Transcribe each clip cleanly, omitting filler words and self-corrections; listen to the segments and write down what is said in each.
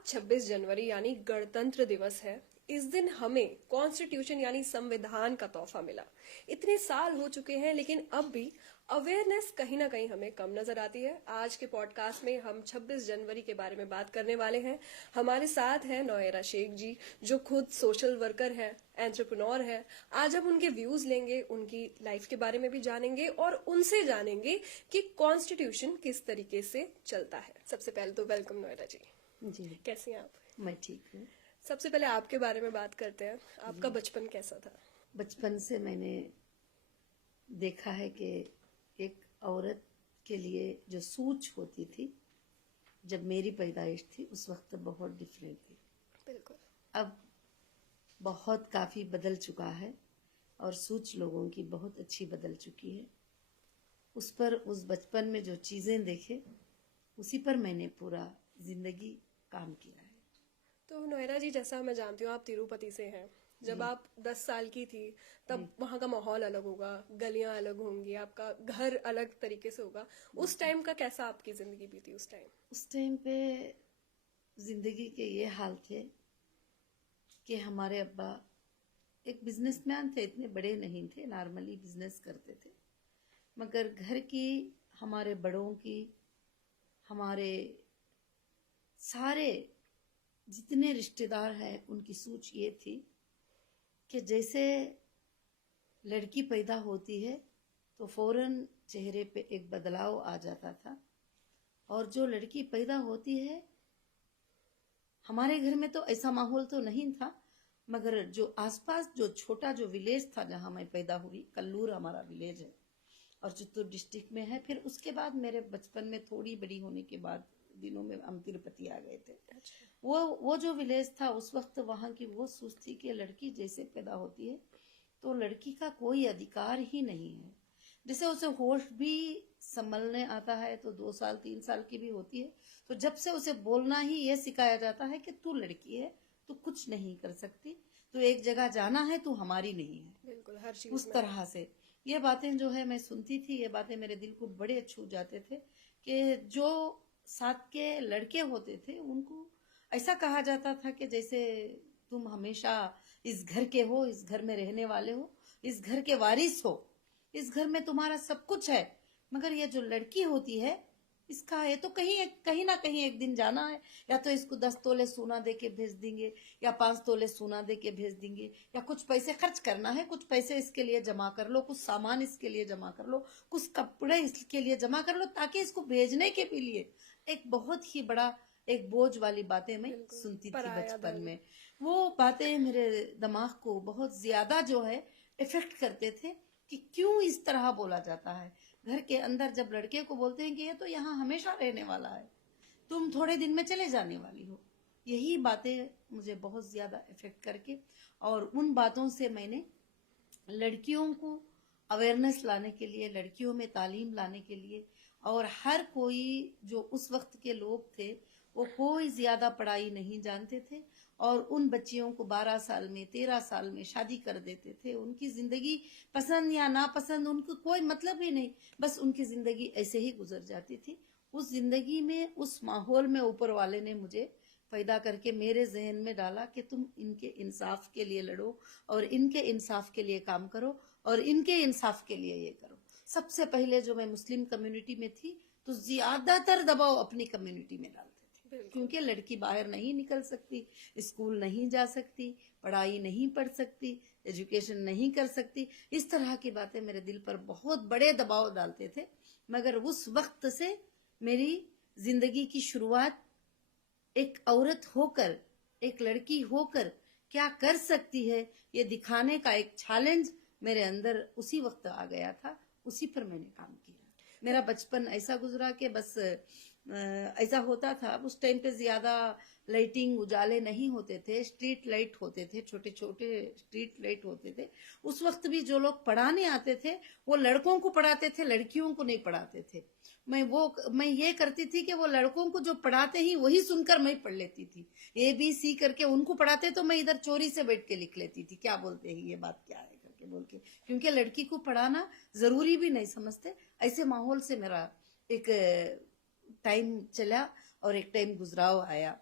आज 26 जनवरी यानी गणतंत्र दिवस है। इस दिन हमें कॉन्स्टिट्यूशन यानी संविधान का तोहफा मिला। इतने साल हो चुके हैं लेकिन अब भी अवेयरनेस कहीं ना कहीं हमें कम नजर आती है। आज के पॉडकास्ट में हम 26 जनवरी के बारे में बात करने वाले हैं। हमारे साथ हैं नोएरा शेख जी, जो खुद सोशल वर्कर है, एंटरप्रेन्योर है। आज हम उनके व्यूज लेंगे, उनकी लाइफ के बारे में भी जानेंगे और उनसे जानेंगे कि कॉन्स्टिट्यूशन किस तरीके से चलता है। सबसे पहले तो वेलकम नोएरा जी। जी कैसी हैं आप? मैं ठीक हूँ। सबसे पहले आपके बारे में बात करते हैं। आपका बचपन कैसा था? बचपन से मैंने देखा है कि एक औरत के लिए जो सोच होती थी, जब मेरी पैदाइश थी उस वक्त बहुत डिफरेंट थी। बिल्कुल। अब बहुत काफी बदल चुका है और सोच लोगों की बहुत अच्छी बदल चुकी है। उस बचपन में जो चीजें देखे उसी पर मैंने पूरा जिंदगी काम किया है। तो नोएरा जी, जैसा मैं जानती हूँ आप तिरुपति से हैं। जब आप 10 साल की थी तब वहाँ का माहौल अलग होगा, गलियां अलग होंगी, आपका घर अलग तरीके से होगा। उस टाइम का कैसा आपकी जिंदगी बीती उस टाइम? उस टाइम पे जिंदगी के ये हाल थे कि हमारे अब्बा एक बिजनेसमैन थे, इतने बड़े नहीं थे, नॉर्मली बिजनेस करते थे, मगर घर की, हमारे बड़ों की, हमारे सारे जितने रिश्तेदार हैं उनकी सोच ये थी कि जैसे लड़की पैदा होती है तो फौरन चेहरे पे एक बदलाव आ जाता था, और जो लड़की पैदा होती है, हमारे घर में तो ऐसा माहौल तो नहीं था, मगर जो आसपास जो छोटा जो विलेज था जहां मैं पैदा हुई, कल्लूर हमारा विलेज है और चित्तूर डिस्ट्रिक्ट में है। फिर उसके बाद मेरे बचपन में थोड़ी बड़ी होने के बाद दिनों में हम तिरुपति आ गए थे। अच्छा। वो जो विलेज था उस वक्त वहां की वो सोच थी कि लड़की जैसे पैदा होती है तो लड़की का कोई अधिकार ही नहीं है। जैसे उसे होश भी संभलने आता है तो 2 साल 3 साल की भी होती है, तो जब से उसे बोलना ही ये सिखाया जाता है कि तू लड़की है, तू कुछ नहीं कर सकती, तू एक जगह जाना है, तू हमारी नहीं है। बिल्कुल, हर चीज उस तरह से ये बातें जो है मैं सुनती थी, ये बातें मेरे दिल को बड़े छू जाते थे कि जो साथ के लड़के होते थे उनको ऐसा कहा जाता था कि जैसे तुम हमेशा इस घर के हो, इस घर में रहने वाले हो, इस घर के वारिस हो, इस घर में तुम्हारा सब कुछ है, मगर ये जो लड़की होती है इसका है तो कहीं ना कहीं एक दिन जाना है, या तो इसको 10 तोले सोना दे के भेज देंगे या 5 तोले सोना दे के भेज देंगे, या कुछ पैसे खर्च करना है, कुछ पैसे इसके लिए जमा कर लो, कुछ सामान इसके लिए जमा कर लो, कुछ कपड़े इसके लिए जमा कर लो, ताकि इसको भेजने के भी लिए एक बहुत ही बड़ा एक बोझ वाली बातें मैं सुनती थी बचपन में। वो बातें मेरे दिमाग को बहुत ज्यादा जो है इफेक्ट करते थे कि क्यों इस तरह बोला जाता है। घर के अंदर जब लड़के को बोलते हैं कि ये तो यहाँ हमेशा रहने वाला है, तुम थोड़े दिन में चले जाने वाली हो, यही बातें मुझे बहुत ज्यादा इफेक्ट करके, और उन बातों से मैंने लड़कियों को अवेयरनेस लाने के लिए, लड़कियों में तालीम लाने के लिए, और हर कोई जो उस वक्त के लोग थे वो कोई ज्यादा पढ़ाई नहीं जानते थे, और उन बच्चियों को 12 साल में 13 साल में शादी कर देते थे। उनकी जिंदगी पसंद या नापसंद उनको कोई मतलब ही नहीं, बस उनकी जिंदगी ऐसे ही गुजर जाती थी। उस जिंदगी में, उस माहौल में ऊपर वाले ने मुझे पैदा करके मेरे जहन में डाला कि तुम इनके इंसाफ के लिए लड़ो और इनके इंसाफ के लिए काम करो और इनके इंसाफ के लिए ये करो। सबसे पहले जो मैं मुस्लिम कम्युनिटी में थी तो ज्यादातर दबाव अपनी कम्युनिटी में डालते थे, क्योंकि लड़की बाहर नहीं निकल सकती, स्कूल नहीं जा सकती, पढ़ाई नहीं पढ़ सकती, एजुकेशन नहीं कर सकती, इस तरह की बातें मेरे दिल पर बहुत बड़े दबाव डालते थे। मगर उस वक्त से मेरी जिंदगी की शुरुआत एक औरत होकर, एक लड़की होकर क्या कर सकती है ये दिखाने का एक चैलेंज मेरे अंदर उसी वक्त आ गया था। उसी पर मैंने काम किया। मेरा बचपन ऐसा गुजरा कि बस ऐसा होता था। उस टाइम पे ज्यादा लाइटिंग, उजाले नहीं होते थे, स्ट्रीट लाइट होते थे, छोटे छोटे स्ट्रीट लाइट होते थे। उस वक्त भी जो लोग पढ़ाने आते थे वो लड़कों को पढ़ाते थे, लड़कियों को नहीं पढ़ाते थे। मैं ये करती थी कि वो लड़कों को जो पढ़ाते ही वही सुनकर मैं पढ़ लेती थी। ABC करके उनको पढ़ाते तो मैं इधर चोरी से बैठ के लिख लेती थी, क्या बोलते हैं, ये बात क्या है करके बोल के, क्योंकि लड़की को पढ़ाना जरूरी भी नहीं समझते। ऐसे माहौल से मेरा एक टाइम चला और एक टाइम गुजराव आया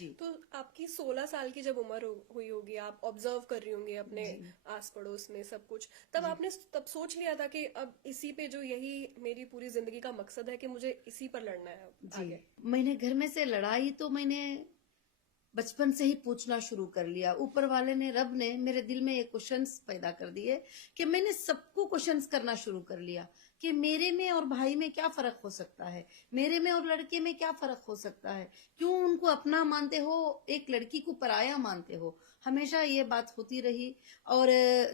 जी तो आपकी 16 साल की जब उम्र हुई होगी, आप ऑब्जर्व कर रही होंगी अपने जी आस पड़ोस में सब कुछ, तब जी आपने तब सोच लिया था कि अब इसी पे जो यही मेरी पूरी जिंदगी का मकसद है कि मुझे इसी पर लड़ना है अब जी। आगे? मैंने घर में से लड़ाई तो मैंने बचपन से ही पूछना शुरू कर लिया। ऊपर वाले ने, रब ने मेरे दिल में ये क्वेश्चंस पैदा कर दिए कि मैंने सबको क्वेश्चंस करना शुरू कर लिया कि मेरे में और भाई में क्या फर्क हो सकता है, मेरे में और लड़के में क्या फर्क हो सकता है, क्यों उनको अपना मानते हो, एक लड़की को पराया मानते हो। हमेशा ये बात होती रही। और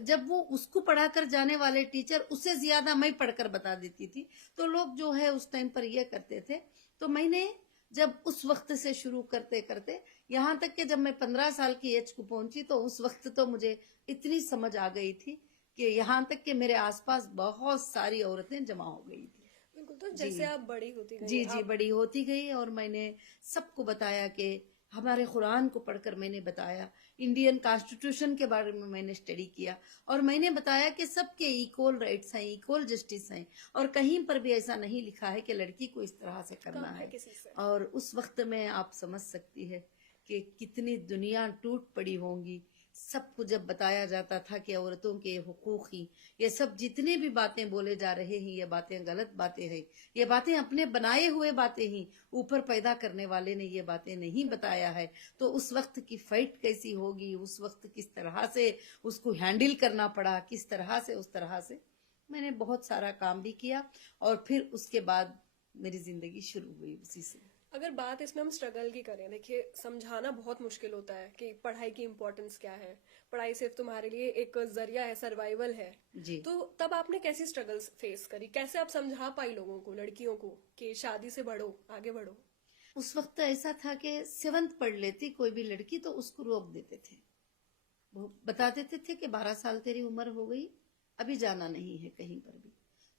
जब वो उसको पढ़ाकर जाने वाले टीचर उससे ज्यादा मैं पढ़कर बता देती थी, तो लोग जो है उस टाइम पर ये करते थे। तो मैंने जब उस वक्त से शुरू करते करते यहाँ तक कि जब मैं 15 साल की एज को पहुंची, तो उस वक्त तो मुझे इतनी समझ आ गई थी कि यहाँ तक कि मेरे आसपास बहुत सारी औरतें जमा हो गई थी। बिल्कुल। तो जी जैसे आप बड़ी होती गई जी जी, आप, बड़ी होती गई और मैंने सबको बताया कि हमारे कुरान को पढ़कर मैंने बताया, इंडियन कॉन्स्टिट्यूशन के बारे में मैंने स्टडी किया और मैंने बताया कि सबके इक्वल राइट्स हैं, इक्वल जस्टिस हैं और कहीं पर भी ऐसा नहीं लिखा है कि लड़की को इस तरह से करना कम है है। किसी से। और उस वक्त में आप समझ सकती है कि कितनी दुनिया टूट पड़ी होंगी। सबको जब बताया जाता था कि औरतों के हुकूक ही, ये सब जितने भी बातें बोले जा रहे हैं, ये बातें गलत बातें हैं, ये बातें अपने बनाए हुए बातें ही, ऊपर पैदा करने वाले ने ये बातें नहीं बताया है। तो उस वक्त की फाइट कैसी होगी, उस वक्त किस तरह से उसको हैंडल करना पड़ा, किस तरह से, उस तरह से मैंने बहुत सारा काम भी किया। और फिर उसके बाद मेरी जिंदगी शुरू हुई उसी से। अगर बात इसमें हम स्ट्रगल की करें, देखिए समझाना बहुत मुश्किल होता है कि पढ़ाई की इम्पोर्टेंस क्या है, पढ़ाई सिर्फ तुम्हारे लिए एक जरिया है, सर्वाइवल है। जी तो तब आपने कैसी स्ट्रगल्स फेस करी, कैसे आप समझा पाई लोगों को, लड़कियों को, कि शादी से बढ़ो, आगे बढ़ो? उस वक्त ऐसा था कि 7th पढ़ लेती कोई भी लड़की तो उसको रोक देते थे। वो बता देते थे कि 12 साल तेरी उम्र हो गई, अभी जाना नहीं है कहीं पर भी।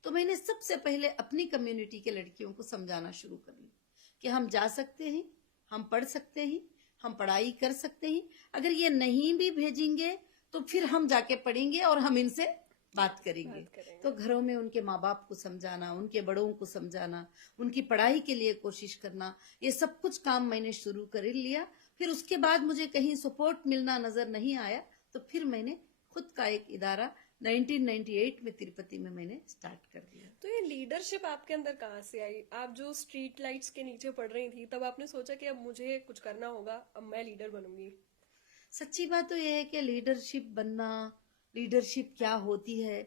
तो मैंने सबसे पहले अपनी कम्युनिटी के लड़कियों को समझाना शुरू कर लिया कि हम जा सकते हैं, हम पढ़ सकते हैं, हम पढ़ाई कर सकते हैं। अगर ये नहीं भी भेजेंगे तो फिर हम जाके पढ़ेंगे और हम इनसे बात करेंगे। बात करेंगे। तो घरों में उनके माँ बाप को समझाना, उनके बड़ों को समझाना, उनकी पढ़ाई के लिए कोशिश करना, ये सब कुछ काम मैंने शुरू कर लिया। फिर उसके बाद मुझे कहीं सपोर्ट मिलना नजर नहीं आया, तो फिर मैंने खुद का एक इदारा 1998 में तिरुपति में मैंने स्टार्ट कर दिया। तो ये लीडरशिप आपके अंदर कहाँ से आई? आप जो स्ट्रीट लाइट्स के नीचे पढ़ रही थी, तब आपने सोचा कि अब मुझे कुछ करना होगा, अब मैं लीडर बनूंगी? सच्ची बात तो यह है कि लीडरशिप बनना, लीडरशिप क्या होती है,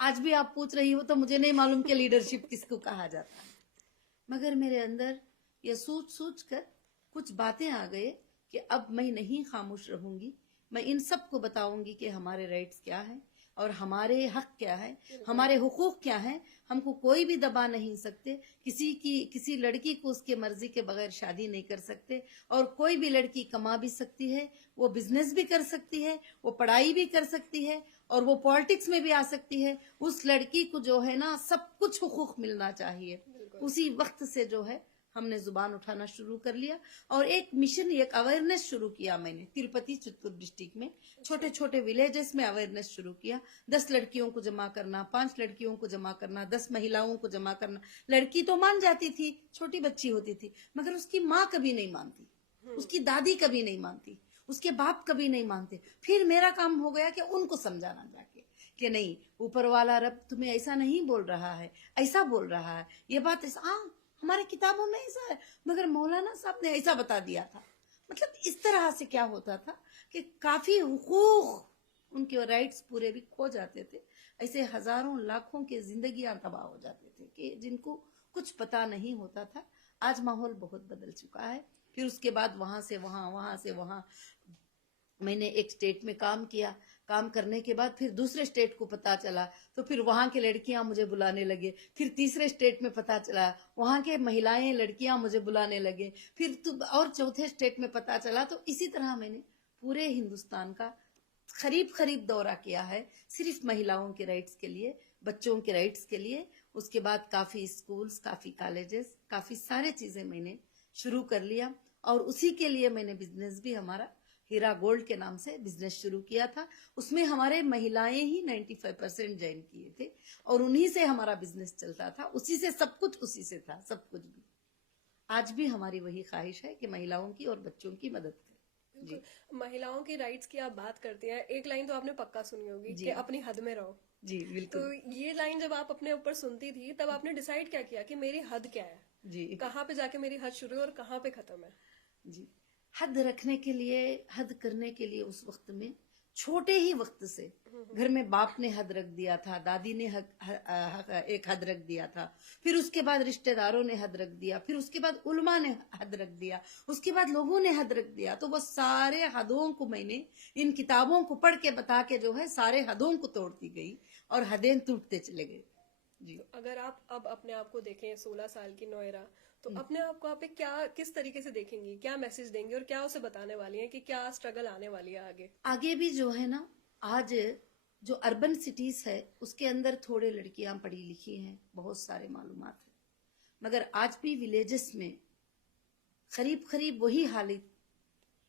आज भी आप पूछ रही हो तो मुझे नहीं मालूम कि लीडरशिप किसको कहा जाता है। मगर मेरे अंदर ये सोच सोच कर कुछ बातें आ गए कि अब मैं नहीं खामोश रहूंगी, मैं इन सबको बताऊंगी कि हमारे राइट्स क्या है और हमारे हक क्या है, हमारे हुकूक क्या है। हमको कोई भी दबा नहीं सकते, किसी लड़की को उसके मर्जी के बगैर शादी नहीं कर सकते। और कोई भी लड़की कमा भी सकती है, वो बिजनेस भी कर सकती है, वो पढ़ाई भी कर सकती है और वो पॉलिटिक्स में भी आ सकती है। उस लड़की को जो है ना, सब कुछ हुकूक मिलना चाहिए। उसी वक्त से जो है हमने जुबान उठाना शुरू कर लिया और एक मिशन, एक अवेयरनेस शुरू किया मैंने तिरुपति चित्तूर डिस्ट्रिक्ट में। छोटे छोटे विलेजेस में अवेयरनेस शुरू किया। 10 लड़कियों को जमा करना, 5 लड़कियों को जमा करना, 10 महिलाओं को जमा करना। लड़की तो मान जाती थी, छोटी बच्ची होती थी, मगर उसकी माँ कभी नहीं मानती, उसकी दादी कभी नहीं मानती, उसके बाप कभी नहीं मानते। फिर मेरा काम हो गया कि उनको समझाना जाके कि नहीं, ऊपर वाला रब तुम्हें ऐसा नहीं बोल रहा है, ऐसा बोल रहा है, ये बात ऐसा, हाँ हमारे किताबों में ऐसा है, मगर मौलाना साहब ने ऐसा बता दिया था। मतलब इस तरह से क्या होता था कि काफी हुकूक, उनके राइट्स पूरे भी खो जाते थे। ऐसे हजारों लाखों के जिंदगियां तबाह हो जाते थे कि जिनको कुछ पता नहीं होता था। आज माहौल बहुत बदल चुका है। फिर उसके बाद वहां से वहां, वहां से वहां मैंने एक स्टेट में काम किया। काम करने के बाद फिर दूसरे स्टेट को पता चला, तो फिर वहां की लड़कियां मुझे बुलाने लगे। फिर तीसरे स्टेट में पता चला, वहां के महिलाएं लड़कियां मुझे बुलाने लगे। फिर और चौथे स्टेट में पता चला। तो इसी तरह मैंने पूरे हिंदुस्तान का करीब दौरा किया है, सिर्फ महिलाओं के राइट्स के लिए, बच्चों के राइट्स के लिए। उसके बाद काफी स्कूल्स, काफी कॉलेजेस, काफी सारे चीजें मैंने शुरू कर लिया। और उसी के लिए मैंने बिजनेस भी, हमारा हीरा गोल्ड के नाम से बिजनेस शुरू किया था। उसमें हमारे महिलाएं ही 95% ज्वाइन किए थे और उन्हीं से हमारा बिजनेस चलता था। उसी से सब कुछ, उसी से था सब कुछ भी। आज भी हमारी वही ख्वाहिश है कि महिलाओं की और बच्चों की मदद करें। जी बिल्कुल। महिलाओं की राइट्स की आप बात करते हैं, एक लाइन तो आपने पक्का सुनी होगी जी कि अपनी हद में रहो। जी तो बिल्कुल। ये लाइन जब आप अपने ऊपर सुनती थी तब आपने डिसाइड क्या किया कि मेरी हद क्या है, जी कहाँ पे जाके मेरी हद शुरू है और कहाँ पे खत्म है? जी हद रखने के लिए, हद करने के लिए उस वक्त में छोटे ही वक्त से घर में बाप ने हद रख दिया था, दादी ने एक हद रख दिया था, फिर उसके बाद रिश्तेदारों ने हद रख दिया, फिर उसके बाद उल्मा ने हद रख दिया, उसके बाद लोगों ने हद रख दिया। तो वो सारे हदों को मैंने इन किताबों को पढ़ के बता के जो है सारे हदों को तोड़ती गई और हदें टूटते चले गए। जी तो अगर आप अब अपने आप को देखें 16 साल की नोएरा, तो अपने आप को आप एक क्या किस तरीके से देखेंगी, क्या मैसेज देंगी और क्या उसे बताने वाली हैं कि क्या स्ट्रगल आने वाली है आगे? आगे भी जो है ना, आज जो अर्बन सिटीज है उसके अंदर थोड़े लड़कियां पढ़ी लिखी हैं, बहुत सारे मालूमात है, मगर आज भी विलेजेस में करीब करीब वही हालत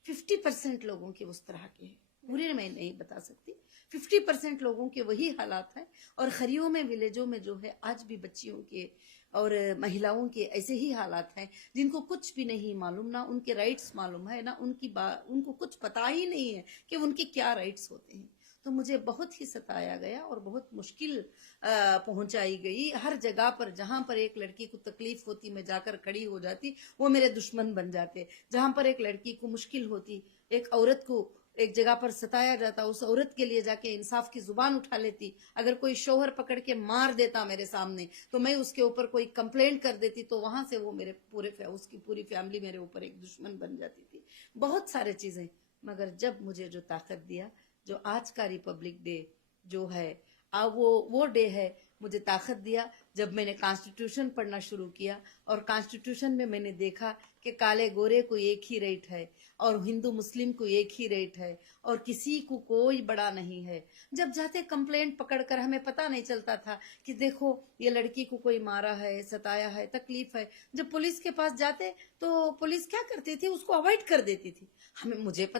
50% लोगों के उस तरह के हैं। पूरे मैं नहीं बता सकती, 50% लोगों के वही हालात हैं। और खरियों में, विलेजों में जो है आज भी बच्चियों के और महिलाओं के ऐसे ही हालात हैं जिनको कुछ भी नहीं मालूम, ना उनके राइट्स मालूम है, ना उनको कुछ पता ही नहीं है कि उनके क्या राइट्स होते हैं। तो मुझे बहुत ही सताया गया और बहुत मुश्किल पहुंचाई गई। हर जगह पर जहां पर एक लड़की को तकलीफ होती मैं जाकर खड़ी हो जाती, वो मेरे दुश्मन बन जाते। जहां पर एक लड़की को मुश्किल होती, एक औरत को एक जगह पर सताया जाता, उस औरत के लिए जाके इंसाफ की जुबान उठा लेती। अगर कोई शोहर पकड़ के मार देता मेरे सामने तो मैं उसके ऊपर कोई कंप्लेंट कर देती, तो वहां से वो मेरे उसकी पूरी फैमिली मेरे ऊपर एक दुश्मन बन जाती थी। बहुत सारे चीजें। मगर जब मुझे जो ताकत दिया, जो आज का रिपब्लिक डे जो है, वो डे है, मुझे ताकत दिया जब मैंने कॉन्स्टिट्यूशन पढ़ना शुरू किया। और कॉन्स्टिट्यूशन में मैंने देखा कि काले गोरे को एक ही रेट है और हिंदू मुस्लिम को एक ही रेट है और किसी को कोई बड़ा नहीं है। जब जाते कंप्लेंट पकड़कर, हमें पता नहीं चलता था कि देखो ये लड़की को कोई मारा है, सताया है, तकलीफ है। जब पुलिस के पास जाते तो पुलिस क्या करती थी, उसको अवॉइड कर देती थी।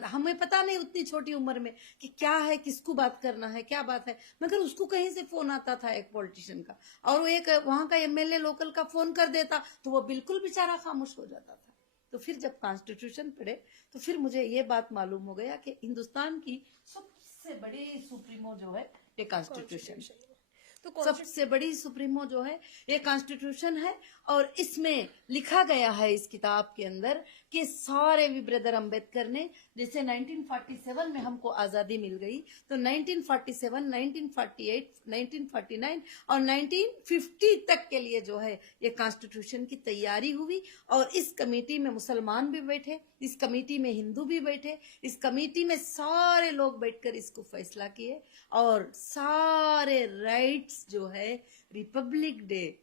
हमें पता नहीं उतनी छोटी उम्र में कि क्या है, किसको बात करना है, क्या बात है। मगर उसको कहीं से फोन आता था एक पॉलिटिशियन का, और वो एक वहां का एमएलए लोकल का फोन कर देता तो वो बिल्कुल बेचारा खामोश हो जाता था। तो फिर जब कॉन्स्टिट्यूशन पढ़े तो फिर मुझे ये बात मालूम हो गया कि हिंदुस्तान की सबसे बड़ी सुप्रीमो जो है ये कॉन्स्टिट्यूशन, तो सबसे बड़ी सुप्रीमो जो है ये कॉन्स्टिट्यूशन है। और इसमें लिखा गया है इस किताब के अंदर कि सारे भी ब्रदर अम्बेडकर ने, जैसे 1947 में हमको आजादी मिल गई, तो 1947, 1948, 1949 और 1950 तक के लिए जो है ये कॉन्स्टिट्यूशन की तैयारी हुई। और इस कमेटी में मुसलमान भी बैठे, इस कमेटी में हिंदू भी बैठे, इस कमेटी में सारे लोग बैठकर इसको फैसला किए। और सारे राइट्स जो है, रिपब्लिक डे,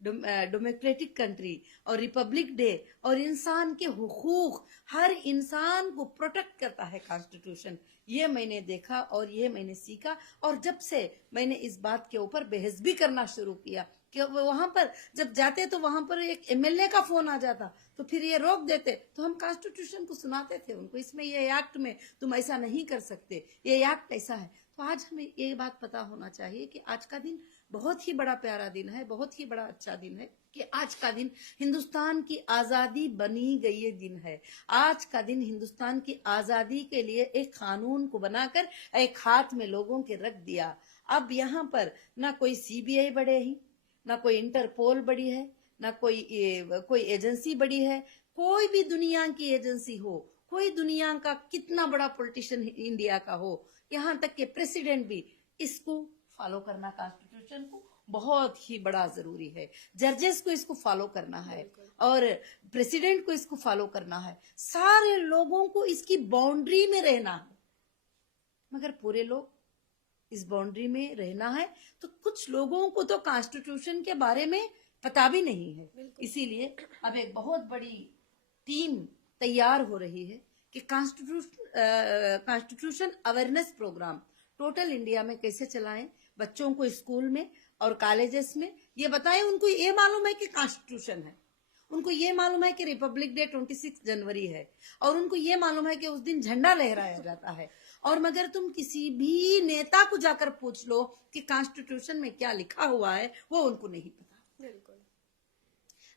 डेमोक्रेटिक कंट्री और रिपब्लिक डे और इंसान के हुकूक, हर इंसान को प्रोटेक्ट करता है कॉन्स्टिट्यूशन। ये मैंने देखा और ये मैंने सीखा। और जब से मैंने इस बात के ऊपर बहस भी करना शुरू किया कि वहां पर जब जाते तो वहां पर एक एमएलए का फोन आ जाता तो फिर ये रोक देते, तो हम कॉन्स्टिट्यूशन को सुनाते थे उनको, इसमें ये एक्ट में तुम ऐसा नहीं कर सकते, ये एक्ट ऐसा है। तो आज हमें ये बात पता होना चाहिए कि आज का दिन बहुत ही बड़ा प्यारा दिन है, बहुत ही बड़ा अच्छा दिन है कि आज का दिन हिंदुस्तान की आजादी बनी गई दिन है। आज का दिन हिंदुस्तान की आजादी के लिए एक कानून को बनाकर एक हाथ में लोगों के रख दिया। अब यहाँ पर ना कोई सीबीआई बड़े ही, ना कोई इंटरपोल बड़ी है, ना कोई एजेंसी बड़ी है। कोई भी दुनिया की एजेंसी हो, कोई दुनिया का कितना बड़ा पॉलिटिशियन इंडिया का हो, यहाँ तक के प्रेसिडेंट भी इसको फॉलो करना, कॉन्स्टिट्यूशन को बहुत ही बड़ा जरूरी है। जजेस को इसको फॉलो करना है और प्रेसिडेंट को इसको फॉलो करना है। सारे लोगों को इसकी बाउंड्री में रहना है। मगर पूरे लोग इस बाउंड्री में रहना है तो कुछ लोगों को तो कॉन्स्टिट्यूशन के बारे में पता भी नहीं है। इसीलिए अब एक बहुत बड़ी टीम तैयार हो रही है कि constitution awareness program total India में कैसे चलाएं, बच्चों को स्कूल में और कॉलेजेस में ये बताएं। उनको ये मालूम है कि कॉन्स्टिट्यूशन है, उनको ये मालूम है कि रिपब्लिक डे 26 जनवरी है, और उनको ये मालूम है कि उस दिन झंडा लहराया जाता है। और मगर तुम किसी भी नेता को जाकर पूछ लो कि कॉन्स्टिट्यूशन में क्या लिखा हुआ है, वो उनको नहीं पता। बिल्कुल।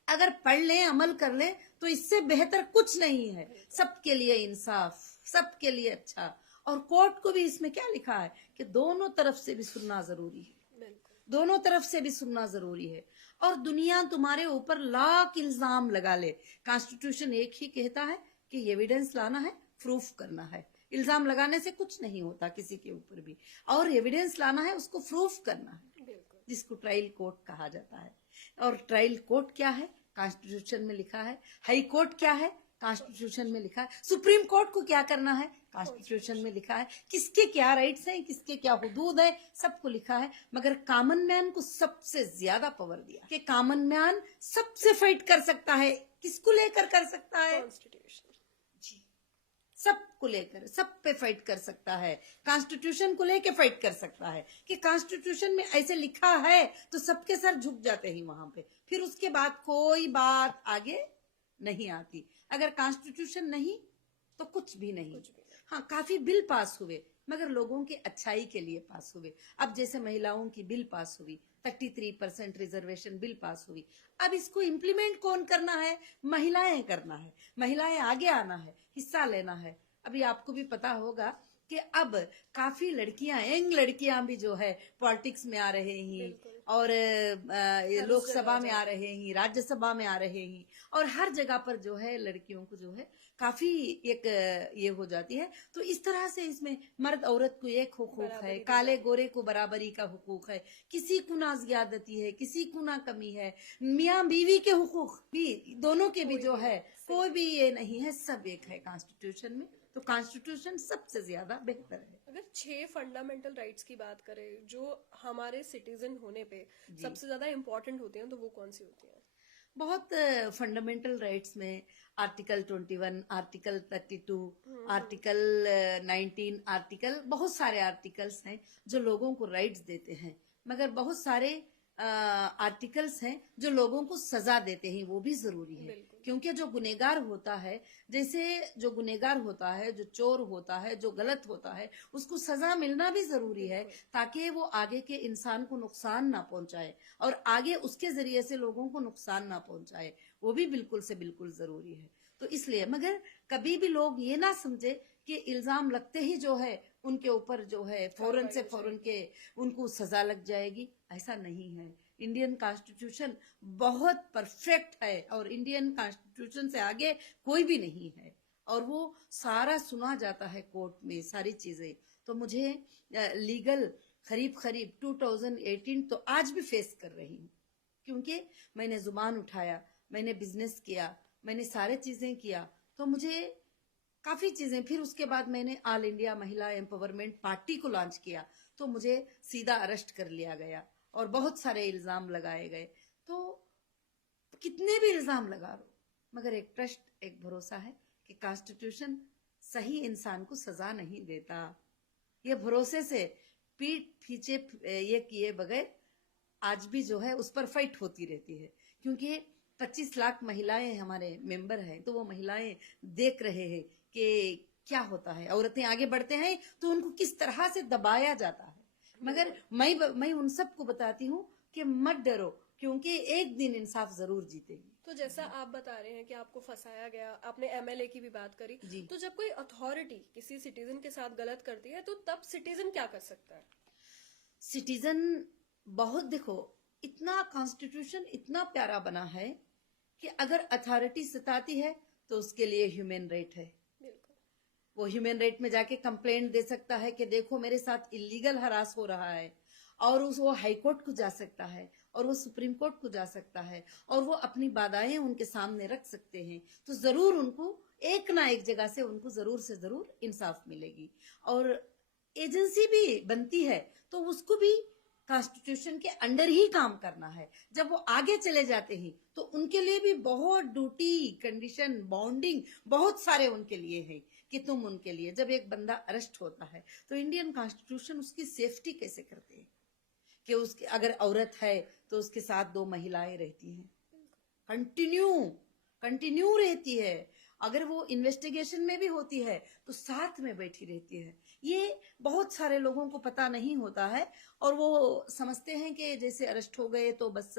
अगर पढ़ लें, अमल कर लें, तो इससे बेहतर कुछ नहीं है। सबके लिए इंसाफ, सबके लिए अच्छा। और कोर्ट को भी इसमें क्या लिखा है कि दोनों तरफ से भी सुनना जरूरी है, बिल्कुल। दोनों तरफ से भी सुनना जरूरी है। और दुनिया तुम्हारे ऊपर लाख इल्जाम लगा ले, कॉन्स्टिट्यूशन एक ही कहता है कि एविडेंस लाना है, प्रूफ करना है। इल्जाम लगाने से कुछ नहीं होता किसी के ऊपर भी, और एविडेंस लाना है, उसको प्रूफ करना है, बिल्कुल। जिसको ट्रायल कोर्ट कहा जाता है। और ट्रायल कोर्ट क्या है? कॉन्स्टिट्यूशन में लिखा है। हाई कोर्ट क्या है? कॉन्स्टिट्यूशन में लिखा है। सुप्रीम कोर्ट को क्या करना है? कॉन्स्टिट्यूशन में लिखा है। किसके क्या राइट्स हैं, किसके क्या हुदूद है, सबको लिखा है। मगर कॉमन मैन को सबसे ज्यादा पावर दिया कि कॉमन मैन सबसे फाइट कर सकता है। किसको लेकर कर सकता है? कॉन्स्टिट्यूशन। जी, सबको लेकर, सब पे फाइट कर सकता है। कॉन्स्टिट्यूशन को लेकर फाइट कर सकता है कि कॉन्स्टिट्यूशन में ऐसे लिखा है, तो सबके सर झुक जाते हैं वहां पे। फिर उसके बाद कोई बात आगे नहीं आती। अगर कॉन्स्टिट्यूशन नहीं तो कुछ भी नहीं। हाँ, काफी बिल पास हुए, मगर लोगों की अच्छाई के लिए पास हुए। अब जैसे महिलाओं की बिल पास हुई, 33% रिजर्वेशन बिल पास हुई। अब इसको इम्प्लीमेंट कौन करना है? महिलाएं करना है। महिलाएं आगे आना है, हिस्सा लेना है। अभी आपको भी पता होगा कि अब काफी लड़कियां, यंग लड़कियां भी जो है पॉलिटिक्स में आ रहे हैं, और लोकसभा में आ रहे हैं, राज्यसभा में आ रहे हैं, और हर जगह पर जो है लड़कियों को जो है काफी एक ये हो जाती है। तो इस तरह से इसमें मर्द औरत को एक हुकूक है, काले गोरे को बराबरी का हुकूक है, किसी को ना ज्यादती है, किसी को ना कमी है। मियाँ बीवी के हुकूक भी, दोनों के भी जो है, कोई भी ये नहीं है, सब एक है कॉन्स्टिट्यूशन में। तो कॉन्स्टिट्यूशन सबसे ज्यादा बेहतर है। अगर 6 फंडामेंटल राइट्स की बात करें जो हमारे सिटीजन होने पे सबसे ज्यादा इम्पोर्टेंट होती हैं, तो वो कौन सी होती हैं? बहुत फंडामेंटल राइट्स में आर्टिकल 21, आर्टिकल 32, आर्टिकल 19, आर्टिकल, बहुत सारे आर्टिकल्स हैं जो लोगों को राइट्स देते हैं। मगर बहुत सारे आर्टिकल्स हैं जो लोगों को सजा देते हैं, वो भी जरूरी है। क्योंकि जो गुनेगार होता है, जैसे जो गुनेगार होता है, जो चोर होता है, जो गलत होता है, उसको सजा मिलना भी जरूरी है, ताकि वो आगे के इंसान को नुकसान ना पहुंचाए और आगे उसके जरिए से लोगों को नुकसान ना पहुंचाए। वो भी बिल्कुल से बिल्कुल जरूरी है। तो इसलिए, मगर कभी भी लोग ये ना समझे कि इल्जाम लगते ही जो है उनके ऊपर जो है फौरन से फौरन के उनको सजा लग जाएगी। ऐसा नहीं है। इंडियन कॉन्स्टिट्यूशन बहुत परफेक्ट है, और इंडियन कॉन्स्टिट्यूशन से आगे कोई भी नहीं है, और वो सारा सुना जाता है कोर्ट में, सारी चीजें। तो मुझे लीगल करीब 2018 तो आज भी फेस कर रही हूँ, क्योंकि मैंने जुबान उठाया, मैंने बिजनेस किया, मैंने सारे चीजें किया, तो मुझे काफी चीजें। फिर उसके बाद मैंने ऑल इंडिया महिला एम्पावरमेंट पार्टी को लॉन्च किया, तो मुझे सीधा अरेस्ट कर लिया गया और बहुत सारे इल्जाम लगाए गए। तो कितने भी इल्जाम लगा लो, मगर एक ट्रस्ट, एक भरोसा है कि कॉन्स्टिट्यूशन सही इंसान को सजा नहीं देता। ये भरोसे से पीठ पीछे ये किए बगैर आज भी जो है उस पर फाइट होती रहती है। क्योंकि 25 लाख महिलाएं हमारे मेंबर हैं, तो वो महिलाएं देख रहे हैं कि क्या होता है। औरतें आगे बढ़ते हैं तो उनको किस तरह से दबाया जाता है। मगर मैं उन सबको बताती हूँ कि मत डरो, क्योंकि एक दिन इंसाफ जरूर जीतेगी। तो जैसा आप बता रहे हैं कि आपको फंसाया गया, आपने एमएलए की भी बात करी, तो जब कोई अथॉरिटी किसी सिटीजन के साथ गलत करती है, तो तब सिटीजन क्या कर सकता है? सिटीजन बहुत, देखो, इतना कॉन्स्टिट्यूशन इतना प्यारा बना है कि अगर अथॉरिटी सताती है तो उसके लिए ह्यूमन राइट है। वो ह्यूमन राइट में जाके कंप्लेंट दे सकता है कि देखो मेरे साथ इलीगल हरास हो रहा है, और वो हाई कोर्ट को जा सकता है, और वो सुप्रीम कोर्ट को जा सकता है, और वो अपनी बाधाएं उनके सामने रख सकते हैं। तो जरूर उनको एक ना एक जगह से उनको जरूर से जरूर इंसाफ मिलेगी। और एजेंसी भी बनती है तो उसको भी कॉन्स्टिट्यूशन के अंडर ही काम करना है। जब वो आगे चले जाते हैं तो उनके लिए भी बहुत ड्यूटी, कंडीशन, बॉन्डिंग बहुत सारे उनके लिए है कि तुम उनके लिए, जब एक बंदा अरेस्ट होता है तो इंडियन कॉन्स्टिट्यूशन उसकी सेफ्टी कैसे करते हैं कि उसके अगर औरत है तो उसके साथ 2 महिलाएं रहती हैं, कंटिन्यू रहती है, अगर वो इन्वेस्टिगेशन में भी होती है तो साथ में बैठी रहती है। ये बहुत सारे लोगों को पता नहीं होता है और वो समझते हैं कि जैसे अरेस्ट हो गए तो बस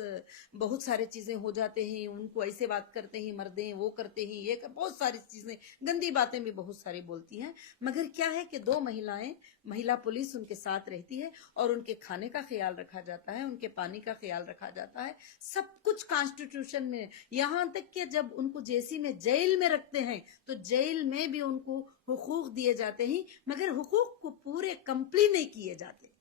बहुत सारी चीजें हो जाते हैं, उनको ऐसे बात करते ही मर दें, वो करते ही ये बहुत सारी चीजें, गंदी बातें भी बहुत सारी बोलती हैं। मगर क्या है कि 2 महिलाएं, महिला पुलिस उनके साथ रहती है और उनके खाने का ख्याल रखा जाता है, उनके पानी का ख्याल रखा जाता है, सब कुछ कॉन्स्टिट्यूशन में। यहाँ तक कि जब उनको जेसी में जेल में रखते हैं तो जेल में भी उनको हुकूक दिए जाते हैं, मगर हुकूक को पूरे कंप्लीट नहीं किए जाते।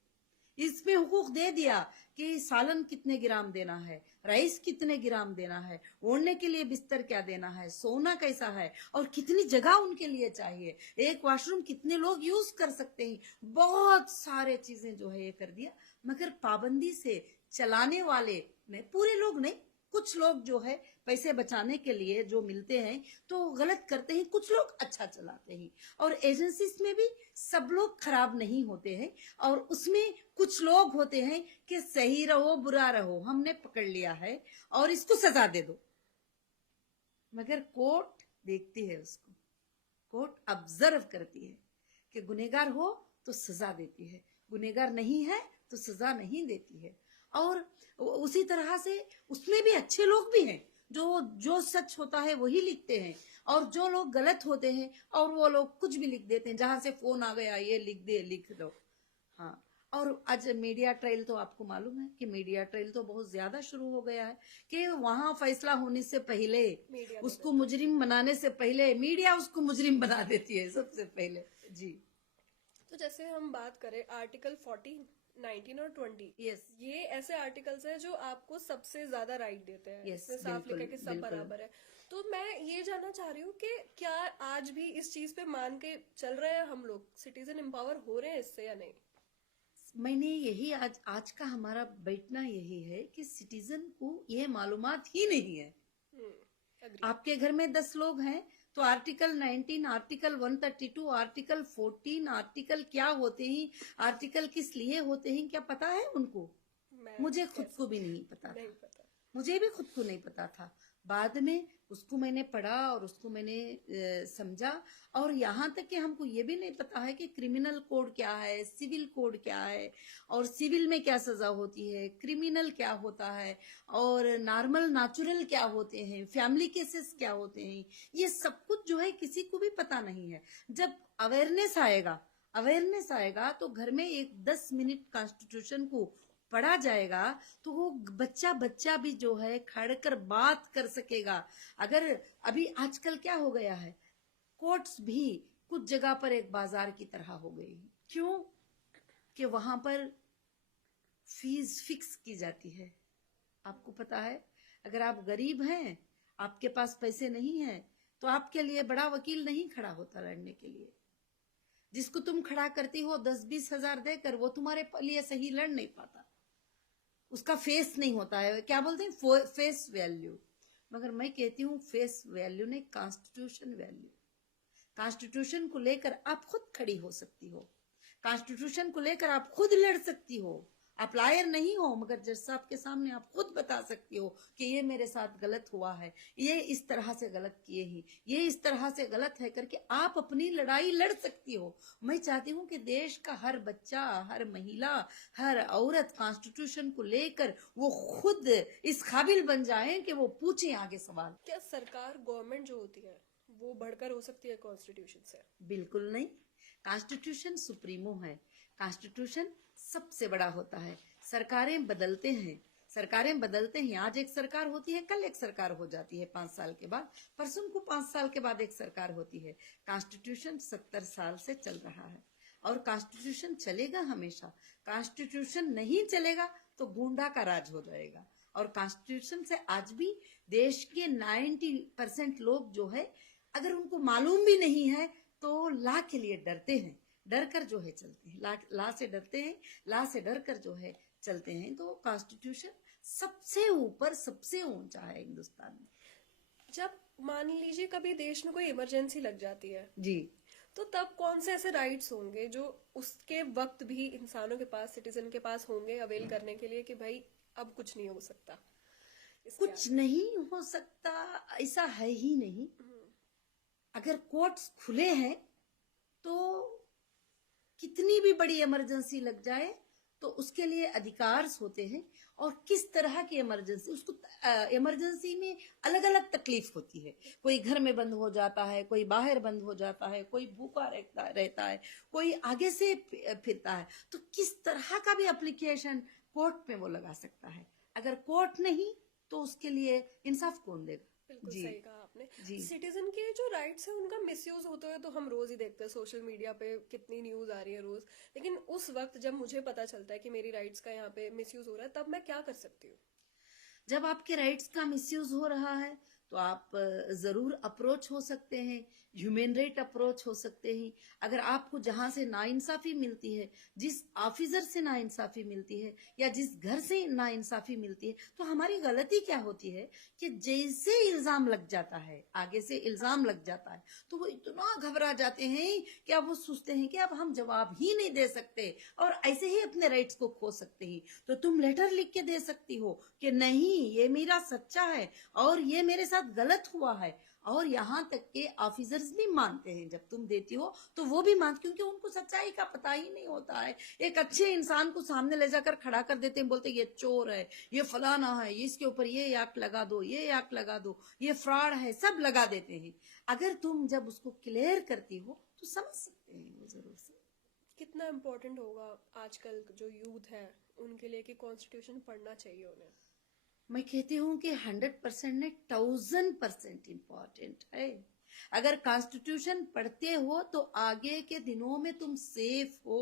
इसमें हुकूक दे दिया कि सालन कितने ग्राम देना है, राइस कितने ग्राम देना है, ओढ़ने के लिए बिस्तर क्या देना है, सोना कैसा है और कितनी जगह उनके लिए चाहिए, एक वॉशरूम कितने लोग यूज कर सकते हैं, बहुत सारे चीजें जो है ये कर दिया। मगर पाबंदी से चलाने वाले में पूरे लोग नहीं, कुछ लोग जो है पैसे बचाने के लिए जो मिलते हैं तो गलत करते हैं, कुछ लोग अच्छा चलाते हैं। और एजेंसीज में भी सब लोग खराब नहीं होते हैं और उसमें कुछ लोग होते हैं कि सही रहो बुरा रहो, हमने पकड़ लिया है और इसको सजा दे दो। मगर कोर्ट देखती है उसको, कोर्ट ऑब्जर्व करती है कि गुनहगार हो तो सजा देती है, गुनहगार नहीं है तो सजा नहीं देती है। और उसी तरह से उसमें भी अच्छे लोग भी हैं जो सच होता है वही लिखते हैं और जो लोग गलत होते हैं और वो लोग कुछ भी लिख देते हैं, जहां से फोन आ गया ये लिख दो। हाँ, और आज मीडिया ट्रायल तो आपको मालूम है कि मीडिया ट्रायल तो बहुत ज्यादा शुरू हो गया है कि वहां फैसला होने से पहले, उसको मुजरिम बनाने से पहले मीडिया उसको मुजरिम बना देती है सबसे पहले। जी, तो जैसे हम बात करें आर्टिकल 14, 19 और 20, यस, ये ऐसे आर्टिकल्स हैं जो आपको सबसे ज्यादा राइट देते हैं। यस, इसमें साफ लिखा है कि सब बिल्कुल। बराबर है। तो मैं ये जानना चाह रही हूँ कि क्या आज भी इस चीज पे मान के चल रहे हैं हम लोग, सिटीजन एम्पावर हो रहे हैं इससे या नहीं? मैंने यही आज का हमारा बैठना यही है कि सिटीजन को ये मालूमात ही नहीं है। agree। आपके घर में 10 लोग हैं तो आर्टिकल 19, आर्टिकल 132, आर्टिकल 14, आर्टिकल क्या होते हैं, आर्टिकल किस लिए होते हैं, क्या पता है उनको? मुझे खुद को भी नहीं पता नहीं था, पता। मुझे भी खुद को नहीं पता था। बाद में उसको मैंने पढ़ा और उसको मैंने समझा। और यहाँ तक कि हमको ये भी नहीं पता है कि क्रिमिनल कोड क्या है, सिविल कोड क्या है और सिविल में क्या सजा होती है, क्रिमिनल क्या होता है और नॉर्मल नेचुरल क्या होते हैं, फैमिली केसेस क्या होते हैं, ये सब कुछ जो है किसी को भी पता नहीं है। जब अवेयरनेस आएगा तो घर में एक 10 मिनट कॉन्स्टिट्यूशन को पढ़ा जाएगा तो वो बच्चा भी जो है खड़ कर बात कर सकेगा। अगर अभी आजकल क्या हो गया है, कोर्ट्स भी कुछ जगह पर एक बाजार की तरह हो गई। क्यों? कि वहां पर फीस फिक्स की जाती है। आपको पता है, अगर आप गरीब हैं, आपके पास पैसे नहीं है तो आपके लिए बड़ा वकील नहीं खड़ा होता लड़ने के लिए। जिसको तुम खड़ा करती हो 10-20 हजार देकर, वो तुम्हारे लिए सही लड़ नहीं पाता, उसका फेस नहीं होता है। क्या बोलते हैं, फेस वैल्यू। मगर मैं कहती हूँ फेस वैल्यू नहीं, कॉन्स्टिट्यूशन वैल्यू। कॉन्स्टिट्यूशन को लेकर आप खुद खड़ी हो सकती हो, कॉन्स्टिट्यूशन को लेकर आप खुद लड़ सकती हो। आप लायर नहीं हो मगर जज साहब के सामने आप खुद बता सकती हो कि ये मेरे साथ गलत हुआ है, ये इस तरह से गलत किए ही, ये इस तरह से गलत है करके आप अपनी लड़ाई लड़ सकती हो। मैं चाहती हूँ कि देश का हर बच्चा, हर महिला, हर औरत कॉन्स्टिट्यूशन को लेकर वो खुद इस काबिल बन जाए कि वो पूछे आगे सवाल। क्या सरकार, गवर्नमेंट जो होती है वो बढ़कर हो सकती है कॉन्स्टिट्यूशन से? बिल्कुल नहीं। कॉन्स्टिट्यूशन सुप्रीमो है, कॉन्स्टिट्यूशन सबसे बड़ा होता है। सरकारें बदलते हैं, आज एक सरकार होती है, कल एक सरकार हो जाती है 5 साल के बाद, परसों को 5 साल के बाद एक सरकार होती है। कॉन्स्टिट्यूशन 70 साल से चल रहा है और कॉन्स्टिट्यूशन चलेगा हमेशा। कॉन्स्टिट्यूशन नहीं चलेगा तो गुंडा का राज हो जाएगा। और कॉन्स्टिट्यूशन से आज भी देश के 90% लोग जो है, अगर उनको मालूम भी नहीं है तो ला के लिए डरते हैं, डर कर जो है चलते हैं, ला से डरते हैं, ला से डर कर जो है चलते हैं। तो कॉन्स्टिट्यूशन सबसे ऊपर, सबसे ऊंचा है हिंदुस्तान में। जब मान लीजिए कभी देश में कोई इमरजेंसी लग जाती है जी, तो तब कौन से ऐसे राइट्स होंगे जो उसके वक्त भी इंसानों के पास, सिटीजन के पास होंगे अवेल करने के लिए कि भाई अब कुछ नहीं हो सकता? कुछ नहीं हो सकता ऐसा है ही नहीं। अगर कोर्ट्स खुले हैं तो कितनी भी बड़ी इमरजेंसी लग जाए तो उसके लिए अधिकार होते हैं। और किस तरह की इमरजेंसी, उसको इमरजेंसी में अलग अलग तकलीफ होती है। कोई घर में बंद हो जाता है, कोई बाहर बंद हो जाता है, कोई भूखा रहता है, कोई आगे से फिरता है। तो किस तरह का भी एप्लीकेशन कोर्ट में वो लगा सकता है। अगर कोर्ट नहीं तो उसके लिए इंसाफ कौन देगा। बिल्कुल जी सही कहा आपने। जी सिटीजन के जो राइट्स है उनका मिसयूज होते हुए तो हम रोज ही देखते हैं, सोशल मीडिया पे कितनी न्यूज आ रही है रोज। लेकिन उस वक्त जब मुझे पता चलता है कि मेरी राइट्स का यहाँ पे मिसयूज हो रहा है, तब मैं क्या कर सकती हूँ? जब आपके राइट्स का मिसयूज हो रहा है तो आप जरूर अप्रोच हो सकते हैं, ह्यूमन राइट अप्रोच हो सकते हैं। अगर आपको जहां से नाइंसाफी मिलती है, जिस ऑफिसर से नाइंसाफी मिलती है या जिस घर से नाइंसाफी मिलती है, तो हमारी गलती क्या होती है कि जैसे इल्जाम लग जाता है, आगे से इल्जाम लग जाता है, तो वो इतना घबरा जाते हैं कि अब वो सोचते हैं कि अब हम जवाब ही नहीं दे सकते और ऐसे ही अपने राइट्स को खो सकते हैं। तो तुम लेटर लिख के दे सकती हो कि नहीं, ये मेरा सच्चा है और ये मेरे साथ गलत हुआ है। और यहाँ तक के ऑफिसर्स भी मानते हैं, जब तुम देती हो तो वो भी मानते, क्योंकि उनको सच्चाई का पता ही नहीं होता है। एक अच्छे इंसान को सामने ले जाकर खड़ा कर देते हैं, बोलते ये चोर है, ये फलाना है, इसके ऊपर ये एक्ट लगा दो, ये एक्ट लगा दो, ये फ्रॉड है, सब लगा देते हैं। अगर तुम जब उसको क्लियर करती हो तो समझ सकते हैं वो जरूर से। कितना इम्पोर्टेंट होगा आजकल जो यूथ है उनके लिए कि कॉन्स्टिट्यूशन पढ़ना चाहिए उन्हें? मैं कहती हूँ कि 100% नहीं, 1000% इम्पोर्टेंट है। अगर कॉन्स्टिट्यूशन पढ़ते हो तो आगे के दिनों में तुम सेफ हो।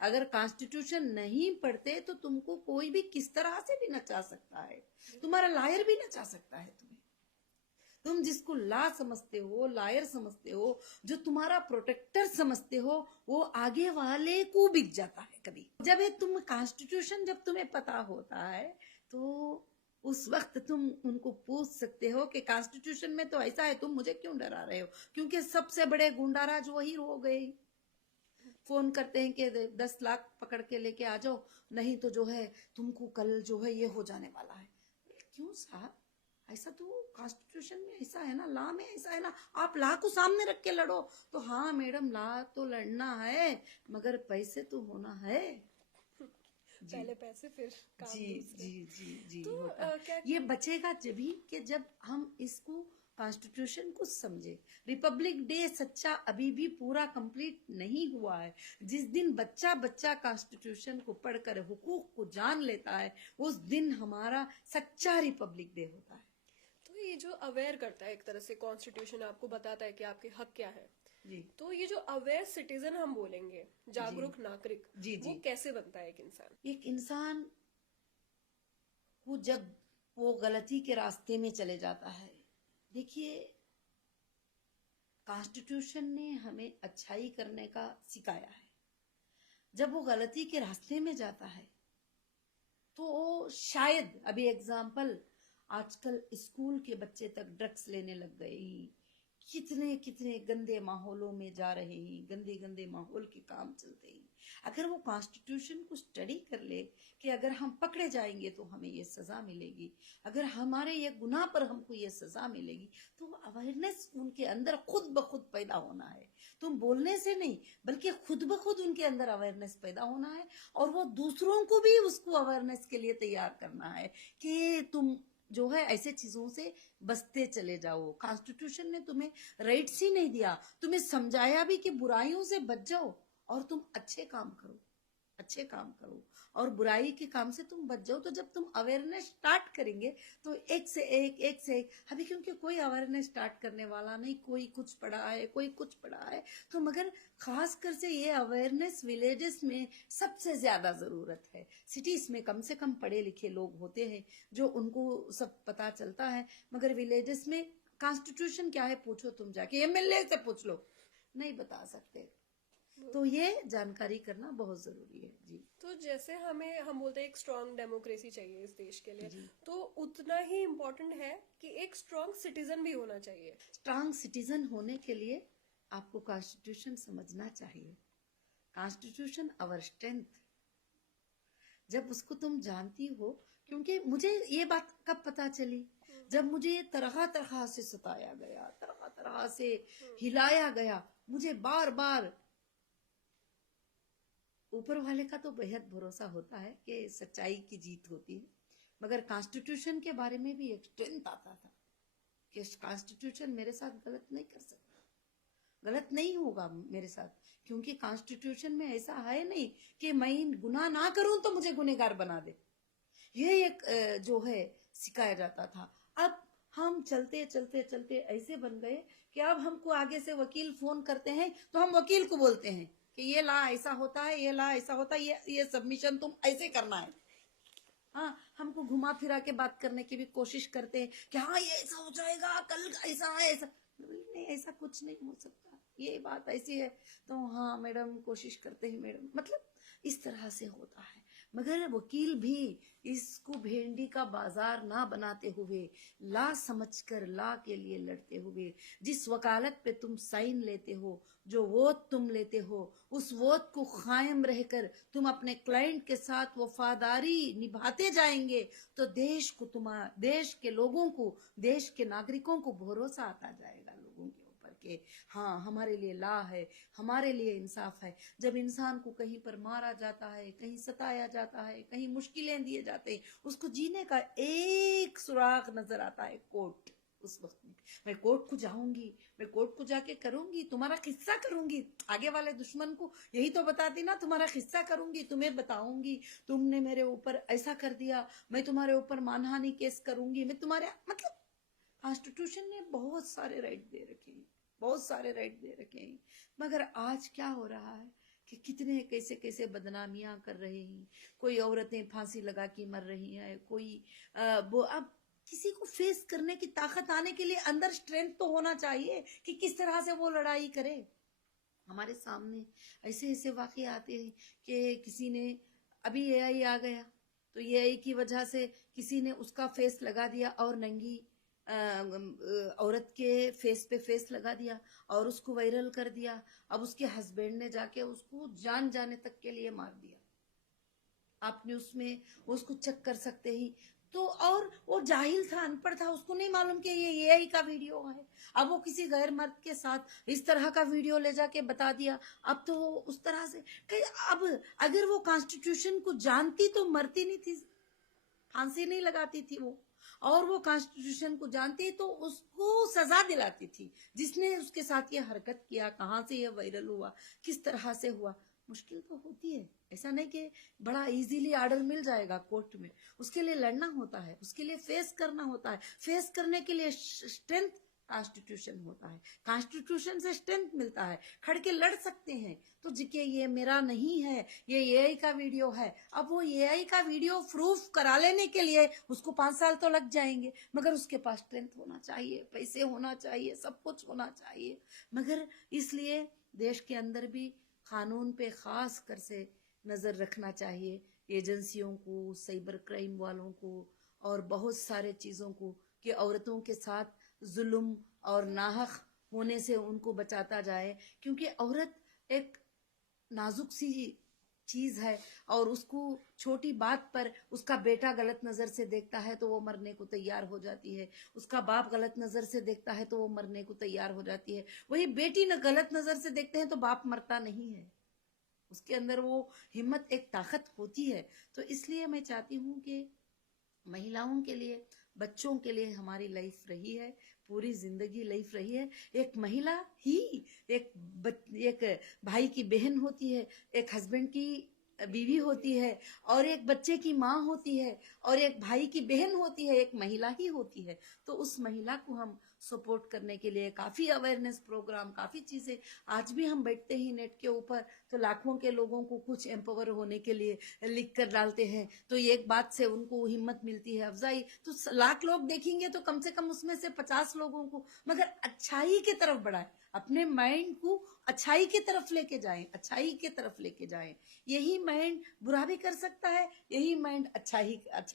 अगर कॉन्स्टिट्यूशन नहीं पढ़ते तो तुमको कोई भी किस तरह से भी नचा सकता है, तुम्हारा लायर भी नचा सकता है तुम्हें। तुम जिसको ला समझते हो, लायर समझते हो, जो तुम्हारा प्रोटेक्टर समझते हो, वो आगे वाले को बिक जाता है कभी। जब ये तुम कॉन्स्टिट्यूशन जब तुम्हें पता होता है तो उस वक्त तुम उनको पूछ सकते हो कि कॉन्स्टिट्यूशन में तो ऐसा है, तुम मुझे क्यों डरा रहे हो। क्योंकि सबसे बड़े गुंडाराज वही हो गए। फोन करते हैं कि 10 लाख पकड़ के लेके आ जाओ, नहीं तो जो है तुमको कल जो है ये हो जाने वाला है। क्यों साहब, ऐसा तो कॉन्स्टिट्यूशन में ऐसा है ना, लॉ में ऐसा है ना, आप लॉ को सामने रख के लड़ो। तो हाँ मैडम, लॉ तो लड़ना है मगर पैसे तो होना है। जी पहले पैसे फिर काम जी दूसरे। जी जी जी तो होता है। क्या ये बचेगा जभी कि जब हम इसको कॉन्स्टिट्यूशन को समझे। रिपब्लिक डे सच्चा अभी भी पूरा कंप्लीट नहीं हुआ है। जिस दिन बच्चा बच्चा कॉन्स्टिट्यूशन को पढ़कर हुकूक को जान लेता है, उस दिन हमारा सच्चा रिपब्लिक डे होता है। तो ये जो अवेयर करता है एक तरह से, कॉन्स्टिट्यूशन आपको बताता है कि आपके हक क्या है। जी तो ये जो अवेयर सिटीजन हम बोलेंगे, जागरूक नागरिक, जी वो जी। कैसे बनता है एक इंसान? एक इंसान वो जब वो गलती के रास्ते में चले जाता है, देखिए कॉन्स्टिट्यूशन ने हमें अच्छाई करने का सिखाया है। जब वो गलती के रास्ते में जाता है तो शायद, अभी एग्जाम्पल, आजकल स्कूल के बच्चे तक ड्रग्स लेने लग गए हैं, कितने कितने गंदे माहौलों में जा रहे हैं, गंदे गंदे माहौल के काम चलते हैं। अगर वो कॉन्स्टिट्यूशन को स्टडी कर ले कि अगर हम पकड़े जाएंगे तो हमें ये सजा मिलेगी, अगर हमारे ये गुनाह पर हमको ये सजा मिलेगी, तो अवेयरनेस उनके अंदर खुद ब खुद पैदा होना है। तुम बोलने से नहीं, बल्कि खुद ब खुद उनके अंदर अवेयरनेस पैदा होना है। और वो दूसरों को भी उसको अवेयरनेस के लिए तैयार करना है कि तुम जो है ऐसे चीजों से बचते चले जाओ। कॉन्स्टिट्यूशन ने तुम्हें राइट्स ही नहीं दिया, तुम्हें समझाया भी कि बुराइयों से बच जाओ और तुम अच्छे काम करो, अच्छे काम करो और बुराई के काम से तुम बच जाओ। तो जब तुम अवेयरनेस स्टार्ट करेंगे तो एक से एक अभी, क्योंकि कोई अवेयरनेस स्टार्ट करने वाला नहीं, कोई कुछ पढ़ा है, कोई कुछ पढ़ा है, तो मगर खासकर से ये अवेयरनेस विलेजेस में सबसे ज्यादा जरूरत है। सिटीज में कम से कम पढ़े लिखे लोग होते हैं जो उनको सब पता चलता है, मगर विलेजेस में कॉन्स्टिट्यूशन क्या है पूछो तुम जाके, एमएलए से पूछ लो, नहीं बता सकते। तो ये जानकारी करना बहुत जरूरी है। जी तो जैसे हम बोलते हैं एक स्ट्रांग डेमोक्रेसी चाहिए इस देश के लिए, जी। तो उतना ही इम्पोर्टेंट है कि एक स्ट्रांग सिटीजन भी होना चाहिए। स्ट्रांग सिटीजन होने के लिए आपको कॉन्स्टिट्यूशन समझना चाहिए। Constitution our strength. जब उसको तुम जानती हो, क्योंकि मुझे ये बात कब पता चली, जब मुझे तरह तरह से सताया गया, तरह तरह तरह से हिलाया गया। मुझे बार बार, ऊपर वाले का तो बेहद भरोसा होता है कि सच्चाई की जीत होती है, मगर कॉन्स्टिट्यूशन के बारे में भी एक स्ट्रेंथ आता था कि कॉन्स्टिट्यूशन मेरे साथ गलत नहीं कर सकता, गलत नहीं होगा मेरे साथ, क्योंकि कॉन्स्टिट्यूशन में ऐसा है नहीं कि मैं गुनाह ना करूं तो मुझे गुनहगार बना दे। ये एक जो है सिखाया जाता था। अब हम चलते चलते चलते ऐसे बन गए कि अब हमको आगे से वकील फोन करते हैं तो हम वकील को बोलते हैं कि ये ला ऐसा होता है, ये ला ऐसा होता है, ये सबमिशन तुम ऐसे करना है। हाँ, हमको घुमा फिरा के बात करने की भी कोशिश करते हैं कि हाँ ये ऐसा हो जाएगा, कल ऐसा है, ऐसा नहीं, ऐसा कुछ नहीं हो सकता, ये बात ऐसी है। तो हाँ मैडम, कोशिश करते हैं मैडम, मतलब इस तरह से होता है। मगर वकील भी इसको भेंडी का बाजार ना बनाते हुए, ला समझकर ला के लिए लड़ते हुए, जिस वकालत पे तुम साइन लेते हो, जो वोट तुम लेते हो, उस वोट को कायम रहकर तुम अपने क्लाइंट के साथ वफादारी निभाते जाएंगे तो देश को, तुम्हारा देश के लोगों को, देश के नागरिकों को भरोसा आता जाएगा लोगों के ऊपर के हाँ हमारे लिए ला है, हमारे लिए इंसाफ है। जब इंसान को कहीं पर मारा जाता है, कहीं सताया जाता है, कहीं मुश्किलें दिए जाते हैं, उसको जीने का एक सुराग नजर आता है कोर्ट। उस वक्त में मैं कोर्ट को जाऊंगी, मैं कोर्ट को जाके करूंगी, तुम्हारा किस्सा करूंगी, आगे वाले दुश्मन को यही तो बताती ना, तुम्हारा किस्सा करूंगी, तुम्हें बताऊंगी तुमने मेरे ऊपर ऐसा कर दिया, मैं तुम्हारे ऊपर मानहानि केस करूंगी, मैं तुम्हारे, मतलब कॉन्स्टिट्यूशन ने बहुत सारे राइट दे रखे हैं, बहुत सारे राइट दे रखे हैं। मगर आज क्या हो रहा है कि कितने कैसे कैसे बदनामियां कर रहे हैं, कोई औरतें फांसी लगा के मर रही हैं, कोई वो, अब किसी को फेस करने की ताकत आने के लिए अंदर स्ट्रेंथ तो होना चाहिए कि किस तरह से वो लड़ाई करे। हमारे सामने ऐसे ऐसे वाकये आते हैं कि किसी ने, अभी एआई आ गया तो एआई की वजह से किसी ने उसका फेस लगा दिया और नंगी औरत के फेस पे फेस लगा दिया और उसको वायरल कर दिया। अब उसके हस्बैंड ने जाके उसको जान जाने तक के लिए मार दिया। आपने उसमें उसको चेक कर सकते ही तो, और वो जाहिल था, अनपढ़ था, उसको नहीं मालूम कि ये एआई का वीडियो है। अब वो किसी गैर मर्द के साथ इस तरह का वीडियो ले जाके बता दिया। अब तो वो उस तरह से, अब अगर वो कॉन्स्टिट्यूशन को जानती तो मरती नहीं थी, फांसी नहीं लगाती थी वो, और वो कॉन्स्टिट्यूशन को जानती तो उसको सजा दिलाती थी जिसने उसके साथ ये हरकत किया। कहाँ से ये वायरल हुआ, किस तरह से हुआ, मुश्किल तो होती है। ऐसा नहीं कि बड़ा इजीली ऑर्डर मिल जाएगा कोर्ट में, उसके लिए लड़ना होता है, उसके लिए फेस करना होता है। फेस करने के लिए स्ट्रेंथ कॉन्स्टिट्यूशन होता है, कॉन्स्टिट्यूशन से स्ट्रेंथ मिलता है, खड़ के लड़ सकते हैं। तो जिके ये मेरा नहीं है, ये एआई का वीडियो है, अब वो एआई का वीडियो प्रूफ करा लेने के लिए उसको 5 साल तो लग जाएंगे, मगर उसके पास स्ट्रेंथ होना चाहिए, पैसे होना चाहिए, सब कुछ होना चाहिए। मगर इसलिए देश के अंदर भी कानून पे खास कर से नजर रखना चाहिए, एजेंसियों को, साइबर क्राइम वालों को और बहुत सारे चीजों को, कि औरतों के साथ जुल्म और नाहक होने से उनको बचाता जाए। क्योंकि औरत एक नाजुक सी चीज है और उसको छोटी बात पर उसका बेटा गलत नजर से देखता है तो वो मरने को तैयार हो जाती है, उसका बाप गलत नजर से देखता है तो वो मरने को तैयार हो जाती है। वही बेटी न गलत नजर से देखते हैं तो बाप मरता नहीं है, उसके अंदर वो हिम्मत, एक ताकत होती है। तो इसलिए मैं चाहती हूँ कि महिलाओं के लिए, बच्चों के लिए हमारी लाइफ रही है, पूरी जिंदगी लाइफ रही है। एक महिला ही एक भाई की बहन होती है, एक हस्बैंड की बीवी होती है, और एक बच्चे की माँ होती है, और एक भाई की बहन होती है, एक महिला ही होती है। तो उस महिला को हम सपोर्ट करने के लिए काफी अवेयरनेस प्रोग्राम, काफी चीजें, आज भी हम बैठते ही नेट के ऊपर तो लाखों के लोगों को कुछ एम्पावर होने के लिए लिख कर डालते हैं, तो एक बात से उनको हिम्मत मिलती है, अफजाई। तो लाख लोग देखेंगे तो कम से कम उसमें से 50 लोगों को मगर अच्छाई की तरफ बढ़ाए, अपने माइंड को अच्छाई की तरफ लेके जाएं, अच्छाई की तरफ लेके जाएं। यही माइंड बुरा भी कर सकता है, यही माइंड अच्छा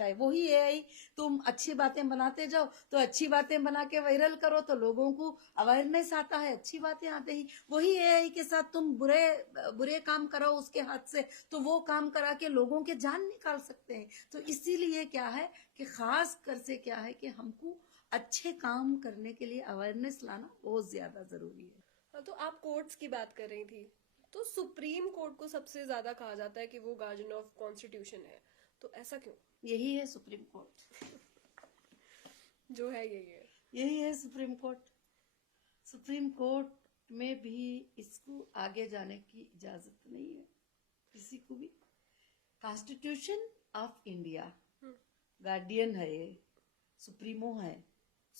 है। वही एआई, तुम अच्छी बातें बनाते जाओ तो अच्छी बातें बना के वायरल करो तो लोगों को अवेयरनेस आता है, अच्छी बातें आते ही। वही एआई के साथ तुम बुरे काम कराओ उसके हाथ से तो वो काम करा के लोगों के जान निकाल सकते हैं। तो इसीलिए क्या है कि खास कर से क्या है कि हमको अच्छे काम करने के लिए अवेयरनेस लाना बहुत ज्यादा जरूरी है। हाँ, तो आप कोर्ट्स की बात कर रही थी, तो सुप्रीम कोर्ट को सबसे ज्यादा कहा जाता है कि वो गार्जियन ऑफ कॉन्स्टिट्यूशन है, तो ऐसा क्यों? यही है सुप्रीम कोर्ट, जो है यही है। यही है सुप्रीम कोर्ट। सुप्रीम कोर्ट में भी इसको आगे जाने की इजाजत नहीं है किसी को भी। कॉन्स्टिट्यूशन ऑफ इंडिया गार्डियन है, ये सुप्रीमो है,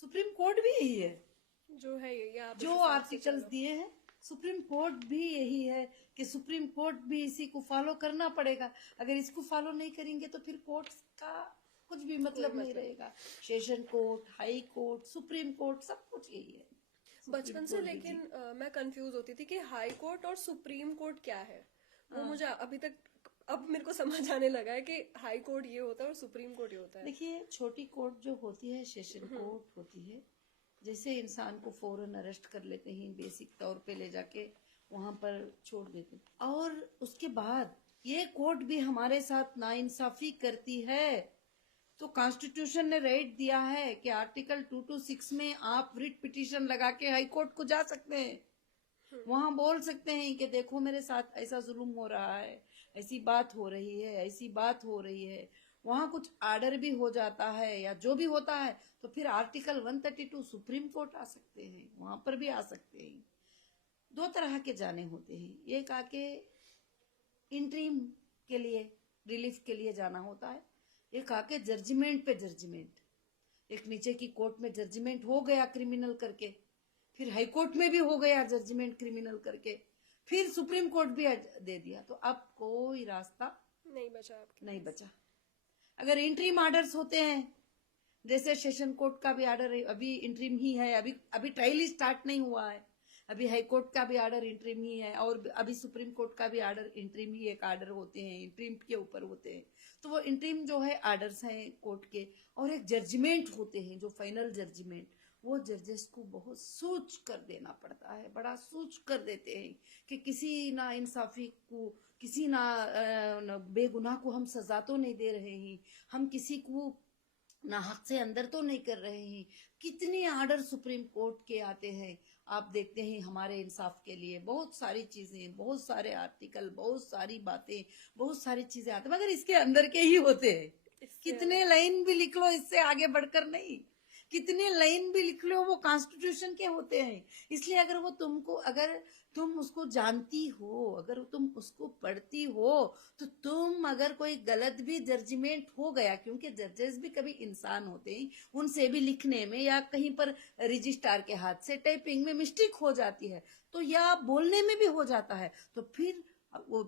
सुप्रीम कोर्ट भी यही है। जो है यही, आप इस जो हिसाब से आर्टिकल्स चलो। दिए हैं सुप्रीम कोर्ट भी यही है कि सुप्रीम कोर्ट भी इसी को फॉलो करना पड़ेगा। अगर इसको फॉलो नहीं करेंगे तो फिर कोर्ट का कुछ भी मतलब नहीं रहेगा। Session court, high court, supreme court सब कुछ यही है। बचपन से लेकिन मैं कंफ्यूज होती थी कि हाई कोर्ट और सुप्रीम कोर्ट क्या है, वो मुझे अभी तक, अब मेरे को समझ आने लगा है कि हाई कोर्ट ये होता है और सुप्रीम कोर्ट ये होता है। देखिए, छोटी कोर्ट जो होती है सेशन कोर्ट होती है, जैसे इंसान को फौरन अरेस्ट कर लेते हैं, बेसिक तौर पे ले जाके वहां पर छोड़ देते हैं, और उसके बाद ये कोर्ट भी हमारे साथ नाइंसाफी करती है। तो कॉन्स्टिट्यूशन ने राइट दिया है कि आर्टिकल 226 में आप रिट पिटीशन लगा के हाई कोर्ट को जा सकते हैं। वहां बोल सकते हैं कि देखो मेरे साथ ऐसा जुल्म हो रहा है, ऐसी बात हो रही है, ऐसी बात हो रही है। वहां कुछ आर्डर भी हो जाता है या जो भी होता है तो फिर आर्टिकल 132 सुप्रीम कोर्ट आ सकते हैं, वहां पर भी आ सकते हैं। दो तरह के जाने होते हैं, एक आके इंटरिम के लिए, रिलीफ के लिए जाना होता है, एक आके जजमेंट पे जजमेंट। एक नीचे की कोर्ट में जजमेंट हो गया क्रिमिनल करके, फिर हाई कोर्ट में भी हो गया जजमेंट क्रिमिनल करके, फिर सुप्रीम कोर्ट भी दे दिया, तो अब कोई रास्ता नहीं बचा आपके नहीं बचा। अगर इंटरिम ऑर्डर्स होते हैं, जैसे सेशन कोर्ट का भी ऑर्डर अभी इंटरिम ही है, अभी ट्रायल ही स्टार्ट नहीं हुआ है, अभी हाई कोर्ट का भी ऑर्डर इंटरिम ही है, और अभी सुप्रीम कोर्ट का भी ऑर्डर इंटरिम ही, एक ऑर्डर होते हैं इंटरिम के ऊपर होते हैं। तो वो इंटरिम जो है ऑर्डर्स हैं कोर्ट के, और एक जजमेंट होते हैं जो फाइनल जजमेंट, वो जजेस को बहुत सोच कर देना पड़ता है, बड़ा सोच कर देते हैं कि किसी ना इंसाफी को, किसी ना बेगुनाह को हम सजा तो नहीं दे रहे हैं, हम किसी को ना हक से अंदर तो नहीं कर रहे हैं। कितने ऑर्डर सुप्रीम कोर्ट के आते हैं, आप देखते हैं हमारे इंसाफ के लिए बहुत सारी चीजें, बहुत सारे आर्टिकल, बहुत सारी बातें, बहुत सारी चीजें आते हैं, मगर इसके अंदर के ही होते हैं। कितने लाइन भी लिख लो, इससे आगे बढ़कर नहीं, कितने लाइन भी लिख लो, वो कॉन्स्टिट्यूशन के होते हैं। इसलिए अगर वो तुमको, अगर तुम उसको जानती हो, अगर तुम उसको पढ़ती हो, तो तुम अगर कोई गलत भी जजमेंट हो गया, क्योंकि जजेस भी कभी इंसान होते हैं, उनसे भी लिखने में या कहीं पर रजिस्ट्रार के हाथ से टाइपिंग में मिस्टेक हो जाती है, तो या बोलने में भी हो जाता है, तो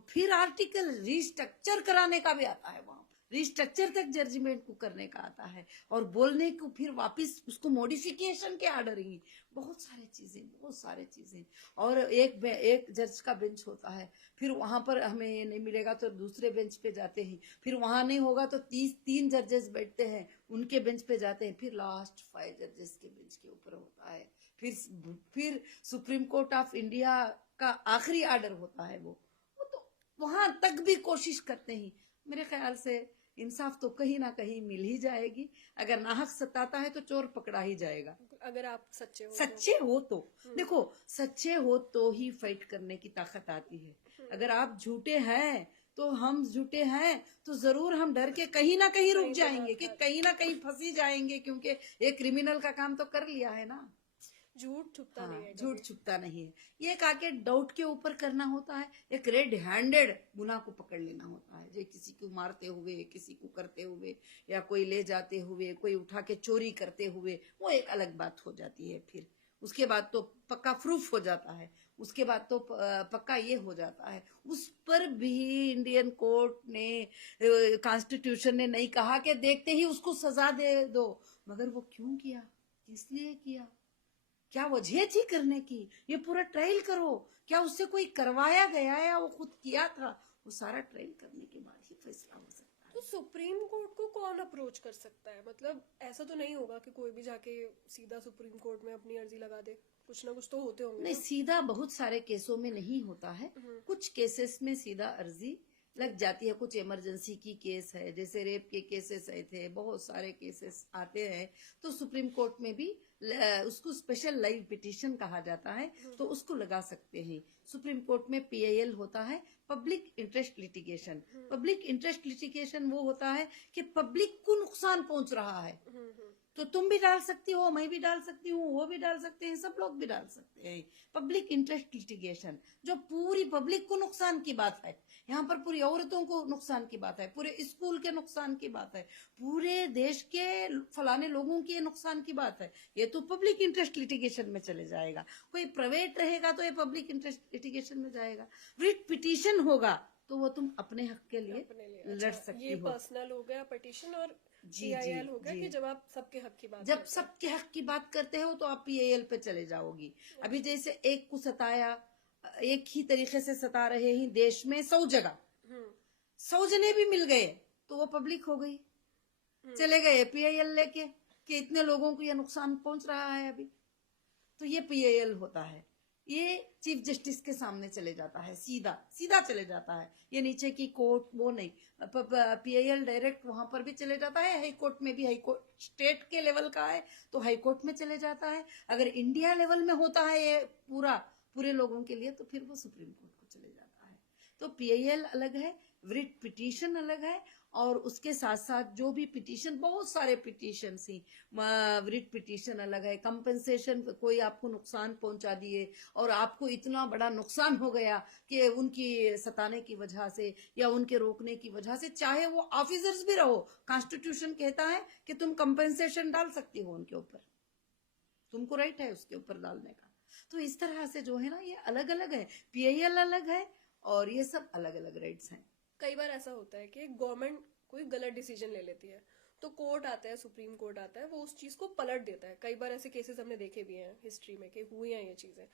फिर आर्टिकल रिस्ट्रक्चर कराने का भी आता है, वहां रिस्ट्रक्चर तक जजमेंट को करने का आता है, और बोलने को फिर वापस उसको मॉडिफिकेशन के ऑर्डर ही, बहुत सारी चीजें, बहुत सारी चीजें। और एक जज का बेंच होता है, फिर वहां पर हमें ये नहीं मिलेगा तो दूसरे बेंच पे जाते हैं, फिर वहां नहीं होगा तो 3 जजेस बैठते हैं, उनके बेंच पे जाते हैं, फिर लास्ट 5 जजेस के बेंच के ऊपर होता है, फिर सुप्रीम कोर्ट ऑफ इंडिया का आखिरी ऑर्डर होता है। वो तो वहां तक भी कोशिश करते हैं। मेरे ख्याल से इंसाफ तो कहीं ना कहीं मिल ही जाएगी। अगर नाहक सताता है तो चोर पकड़ा ही जाएगा, अगर आप सच्चे हो तो देखो, सच्चे हो तो ही फाइट करने की ताकत आती है। अगर आप झूठे हैं तो हम झूठे हैं तो जरूर हम डर के कहीं ना कहीं रुक जाएंगे, कि कहीं ना कहीं फंसी जाएंगे, क्योंकि एक क्रिमिनल का काम तो कर लिया है ना। झूठ छुपता नहीं है, झूठ छुपता नहीं है। ये काके डाउट के ऊपर करना होता है, एक रेड हैंडेड गुनाह को पकड़ लेना होता है, जो किसी को मारते हुए, किसी को करते हुए, या कोई ले जाते हुए, कोई उठा के चोरी करते हुए, वो एक अलग बात हो जाती है। फिर उसके बाद तो पक्का प्रूफ हो जाता है, उसके बाद तो पक्का ये हो जाता है। उस पर भी इंडियन कोर्ट ने, कॉन्स्टिट्यूशन ने नहीं कहा कि देखते ही उसको सजा दे दो, मगर वो क्यों किया, किस लिए किया, क्या वजह थी करने की, ये पूरा ट्रायल करो, क्या उससे कोई करवाया गया या वो खुद किया था, वो सारा ट्रायल करने के बाद ही फैसला हो सकता है। तो सुप्रीम कोर्ट को कौन अप्रोच कर सकता है? मतलब ऐसा तो नहीं होगा कि कोई भी जाके सीधा सुप्रीम कोर्ट में अपनी अर्जी लगा दे, कुछ ना कुछ तो होते होंगे। नहीं, सीधा बहुत सारे केसों में नहीं होता है, कुछ केसेस में सीधा अर्जी लग जाती है। कुछ इमरजेंसी की केस है, जैसे रेप के केसेस आए थे, बहुत सारे केसेस आते हैं, तो सुप्रीम कोर्ट में भी उसको स्पेशल लाइव पिटीशन कहा जाता है, तो उसको लगा सकते हैं। सुप्रीम कोर्ट में पीआईएल होता है, public interest litigation. Public interest litigation वो होता है कि पब्लिक को नुकसान पहुंच रहा है, तो तुम भी डाल सकती हो, मैं भी डाल सकती हूँ, वो भी डाल सकते हैं, सब लोग भी डाल सकते हैं। पब्लिक इंटरेस्ट लिटिगेशन जो पूरी पब्लिक को नुकसान की बात है, यहाँ पर पूरी औरतों को नुकसान की बात है, पूरे स्कूल के नुकसान की बात है, पूरे देश के फलाने लोगों के नुकसान की बात है, ये तो पब्लिक इंटरेस्ट लिटिगेशन में चले जाएगा। कोई प्राइवेट रहेगा तो ये पब्लिक इंटरेस्ट लिटिगेशन में जाएगा। रिट पिटीशन होगा तो वो तुम अपने हक के लिए अपने लिए लड़ अच्छा, सकती ये हो। पर्सनल हो गया पिटीशन, और जी पीआईएल हो गया जी कि जब आप सबके हक की बात जब करते हैं। सबके हक की बात करते हो तो आप पीएएल पे चले जाओगी। अभी जैसे एक को सताया, एक ही तरीके से सता रहे हैं देश में 100 जगह, 100 जने भी मिल गए तो वो पब्लिक हो गई, चले गए पीआईएल लेके कि इतने लोगों को ये नुकसान पहुंच रहा है अभी, तो ये पीआईएल होता है। ये चीफ जस्टिस के सामने चले जाता है, सीधा सीधा चले जाता है, ये नीचे की कोर्ट वो नहीं। पीआईएल डायरेक्ट वहां पर भी चले जाता है, हाई कोर्ट में भी, हाई कोर्ट स्टेट के लेवल का है तो हाई कोर्ट में चले जाता है। अगर इंडिया लेवल में होता है ये पूरे लोगों के लिए तो फिर वो सुप्रीम कोर्ट को चले जाता है। तो पीआईएल अलग है, रिट पिटीशन अलग है, और उसके साथ साथ जो भी पिटीशन, बहुत सारे पिटीशन ही, रिट पिटीशन अलग है। कंपनसेशन, कोई आपको नुकसान पहुंचा दिए और आपको इतना बड़ा नुकसान हो गया कि उनकी सताने की वजह से या उनके रोकने की वजह से, चाहे वो ऑफिसर्स भी रहो, कॉन्स्टिट्यूशन कहता है कि तुम कंपनसेशन डाल सकती हो उनके ऊपर, तुमको राइट है उसके ऊपर डालने का। तो इस तरह से जो है ना, ये अलग अलग है, पीआईएल अलग है और ये सब अलग अलग राइट्स हैं। कई बार ऐसा होता है कि गवर्नमेंट कोई गलत डिसीजन ले लेती है, तो कोर्ट आता है, सुप्रीम कोर्ट आता है, वो उस चीज को पलट देता है। कई बार ऐसे केसेस हमने देखे भी हैं हिस्ट्री में कि हुई हैं ये चीजें।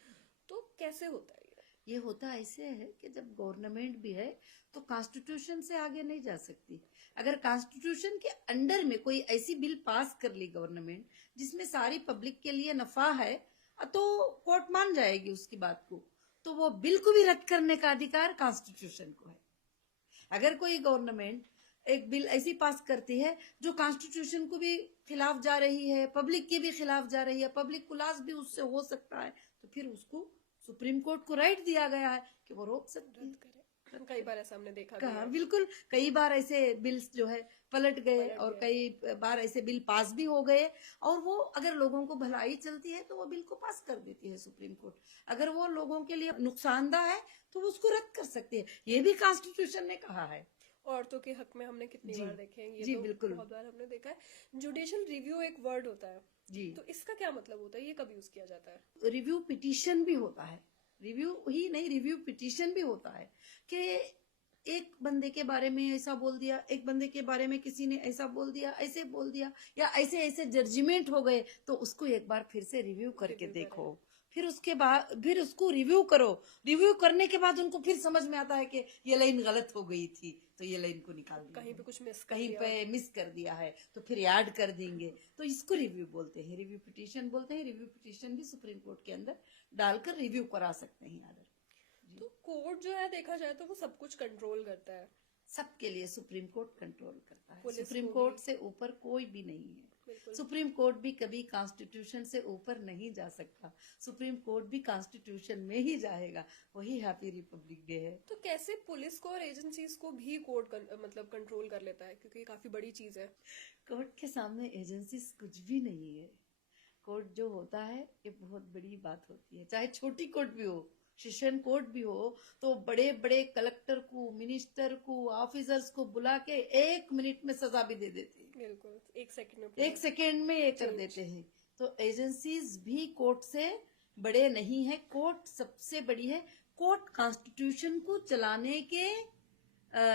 तो कैसे होता है ये होता ऐसे है कि जब गवर्नमेंट भी है तो कॉन्स्टिट्यूशन से आगे नहीं जा सकती। अगर कॉन्स्टिट्यूशन के अंडर में कोई ऐसी बिल पास कर ली गवर्नमेंट जिसमें सारी पब्लिक के लिए नफा है, तो कोर्ट मान जाएगी उसकी बात को, तो वो बिल को भी रद्द करने का अधिकार कॉन्स्टिट्यूशन को है। अगर कोई गवर्नमेंट एक बिल ऐसी पास करती है जो कॉन्स्टिट्यूशन को भी खिलाफ जा रही है, पब्लिक के भी खिलाफ जा रही है, पब्लिक को लॉस भी उससे हो सकता है, तो फिर उसको सुप्रीम कोर्ट को राइट दिया गया है कि वो रोक सकती है। कई बार ऐसा हमने देखा भी कहा है। बिल्कुल, कई बार ऐसे बिल्स जो है पलट गए और कई बार ऐसे बिल पास भी हो गए, और वो अगर लोगों को भलाई चलती है तो वो बिल को पास कर देती है सुप्रीम कोर्ट। अगर वो लोगों के लिए नुकसानदा है तो वो उसको रद्द कर सकती है, ये भी कॉन्स्टिट्यूशन ने कहा है। औरतों के हक में हमने कितनी बार देखे हैं ये, जी तो बिल्कुल बहुत बार हमने देखा है। जुडिशियल रिव्यू एक वर्ड होता है जी, तो इसका क्या मतलब होता है, ये कब यूज किया जाता है? रिव्यू पिटीशन भी होता है, रिव्यू ही नहीं, रिव्यू पिटीशन भी होता है कि एक बंदे के बारे में ऐसा बोल दिया, एक बंदे के बारे में किसी ने ऐसा बोल दिया, ऐसे बोल दिया, या ऐसे ऐसे जजमेंट हो गए, तो उसको एक बार फिर से रिव्यू करके देखो, फिर उसके बाद फिर उसको रिव्यू करो। रिव्यू करने के बाद उनको फिर समझ में आता है कि ये लाइन गलत हो गई थी तो ये लाइन को निकाल दिया, कहीं पे कुछ मिस कहीं पे मिस कर दिया है तो फिर ऐड कर देंगे, तो इसको रिव्यू बोलते हैं, रिव्यू पिटीशन बोलते हैं। रिव्यू पिटीशन भी सुप्रीम कोर्ट के अंदर डालकर रिव्यू करा सकते हैं आदर। तो कोर्ट जो है देखा जाए तो वो सब कुछ कंट्रोल करता है, सबके लिए सुप्रीम कोर्ट कंट्रोल करता है, पुलिस सुप्रीम को कोर्ट भी। से ऊपर कोई भी नहीं है। बिल्कुल। सुप्रीम कोर्ट भी कभी कॉन्स्टिट्यूशन से ऊपर नहीं जा सकता, सुप्रीम कोर्ट भी कॉन्स्टिट्यूशन में ही जाएगा, वही हैप्पी रिपब्लिक डे है। तो कैसे पुलिस को और एजेंसीज को भी कोर्ट मतलब कंट्रोल कर लेता है, क्योंकि ये काफी बड़ी चीज है। कोर्ट के सामने एजेंसीज कुछ भी नहीं है। कोर्ट जो होता है ये बहुत बड़ी बात होती है, चाहे छोटी कोर्ट भी हो, सेशन कोर्ट भी हो, तो बड़े बड़े कलेक्टर को, मिनिस्टर को, ऑफिसर्स को बुला के 1 मिनट में सजा भी दे देते हैं। बिल्कुल, 1 सेकंड में ये कर देते हैं। तो एजेंसीज भी कोर्ट से बड़े नहीं है, कोर्ट सबसे बड़ी है। कोर्ट कॉन्स्टिट्यूशन को चलाने के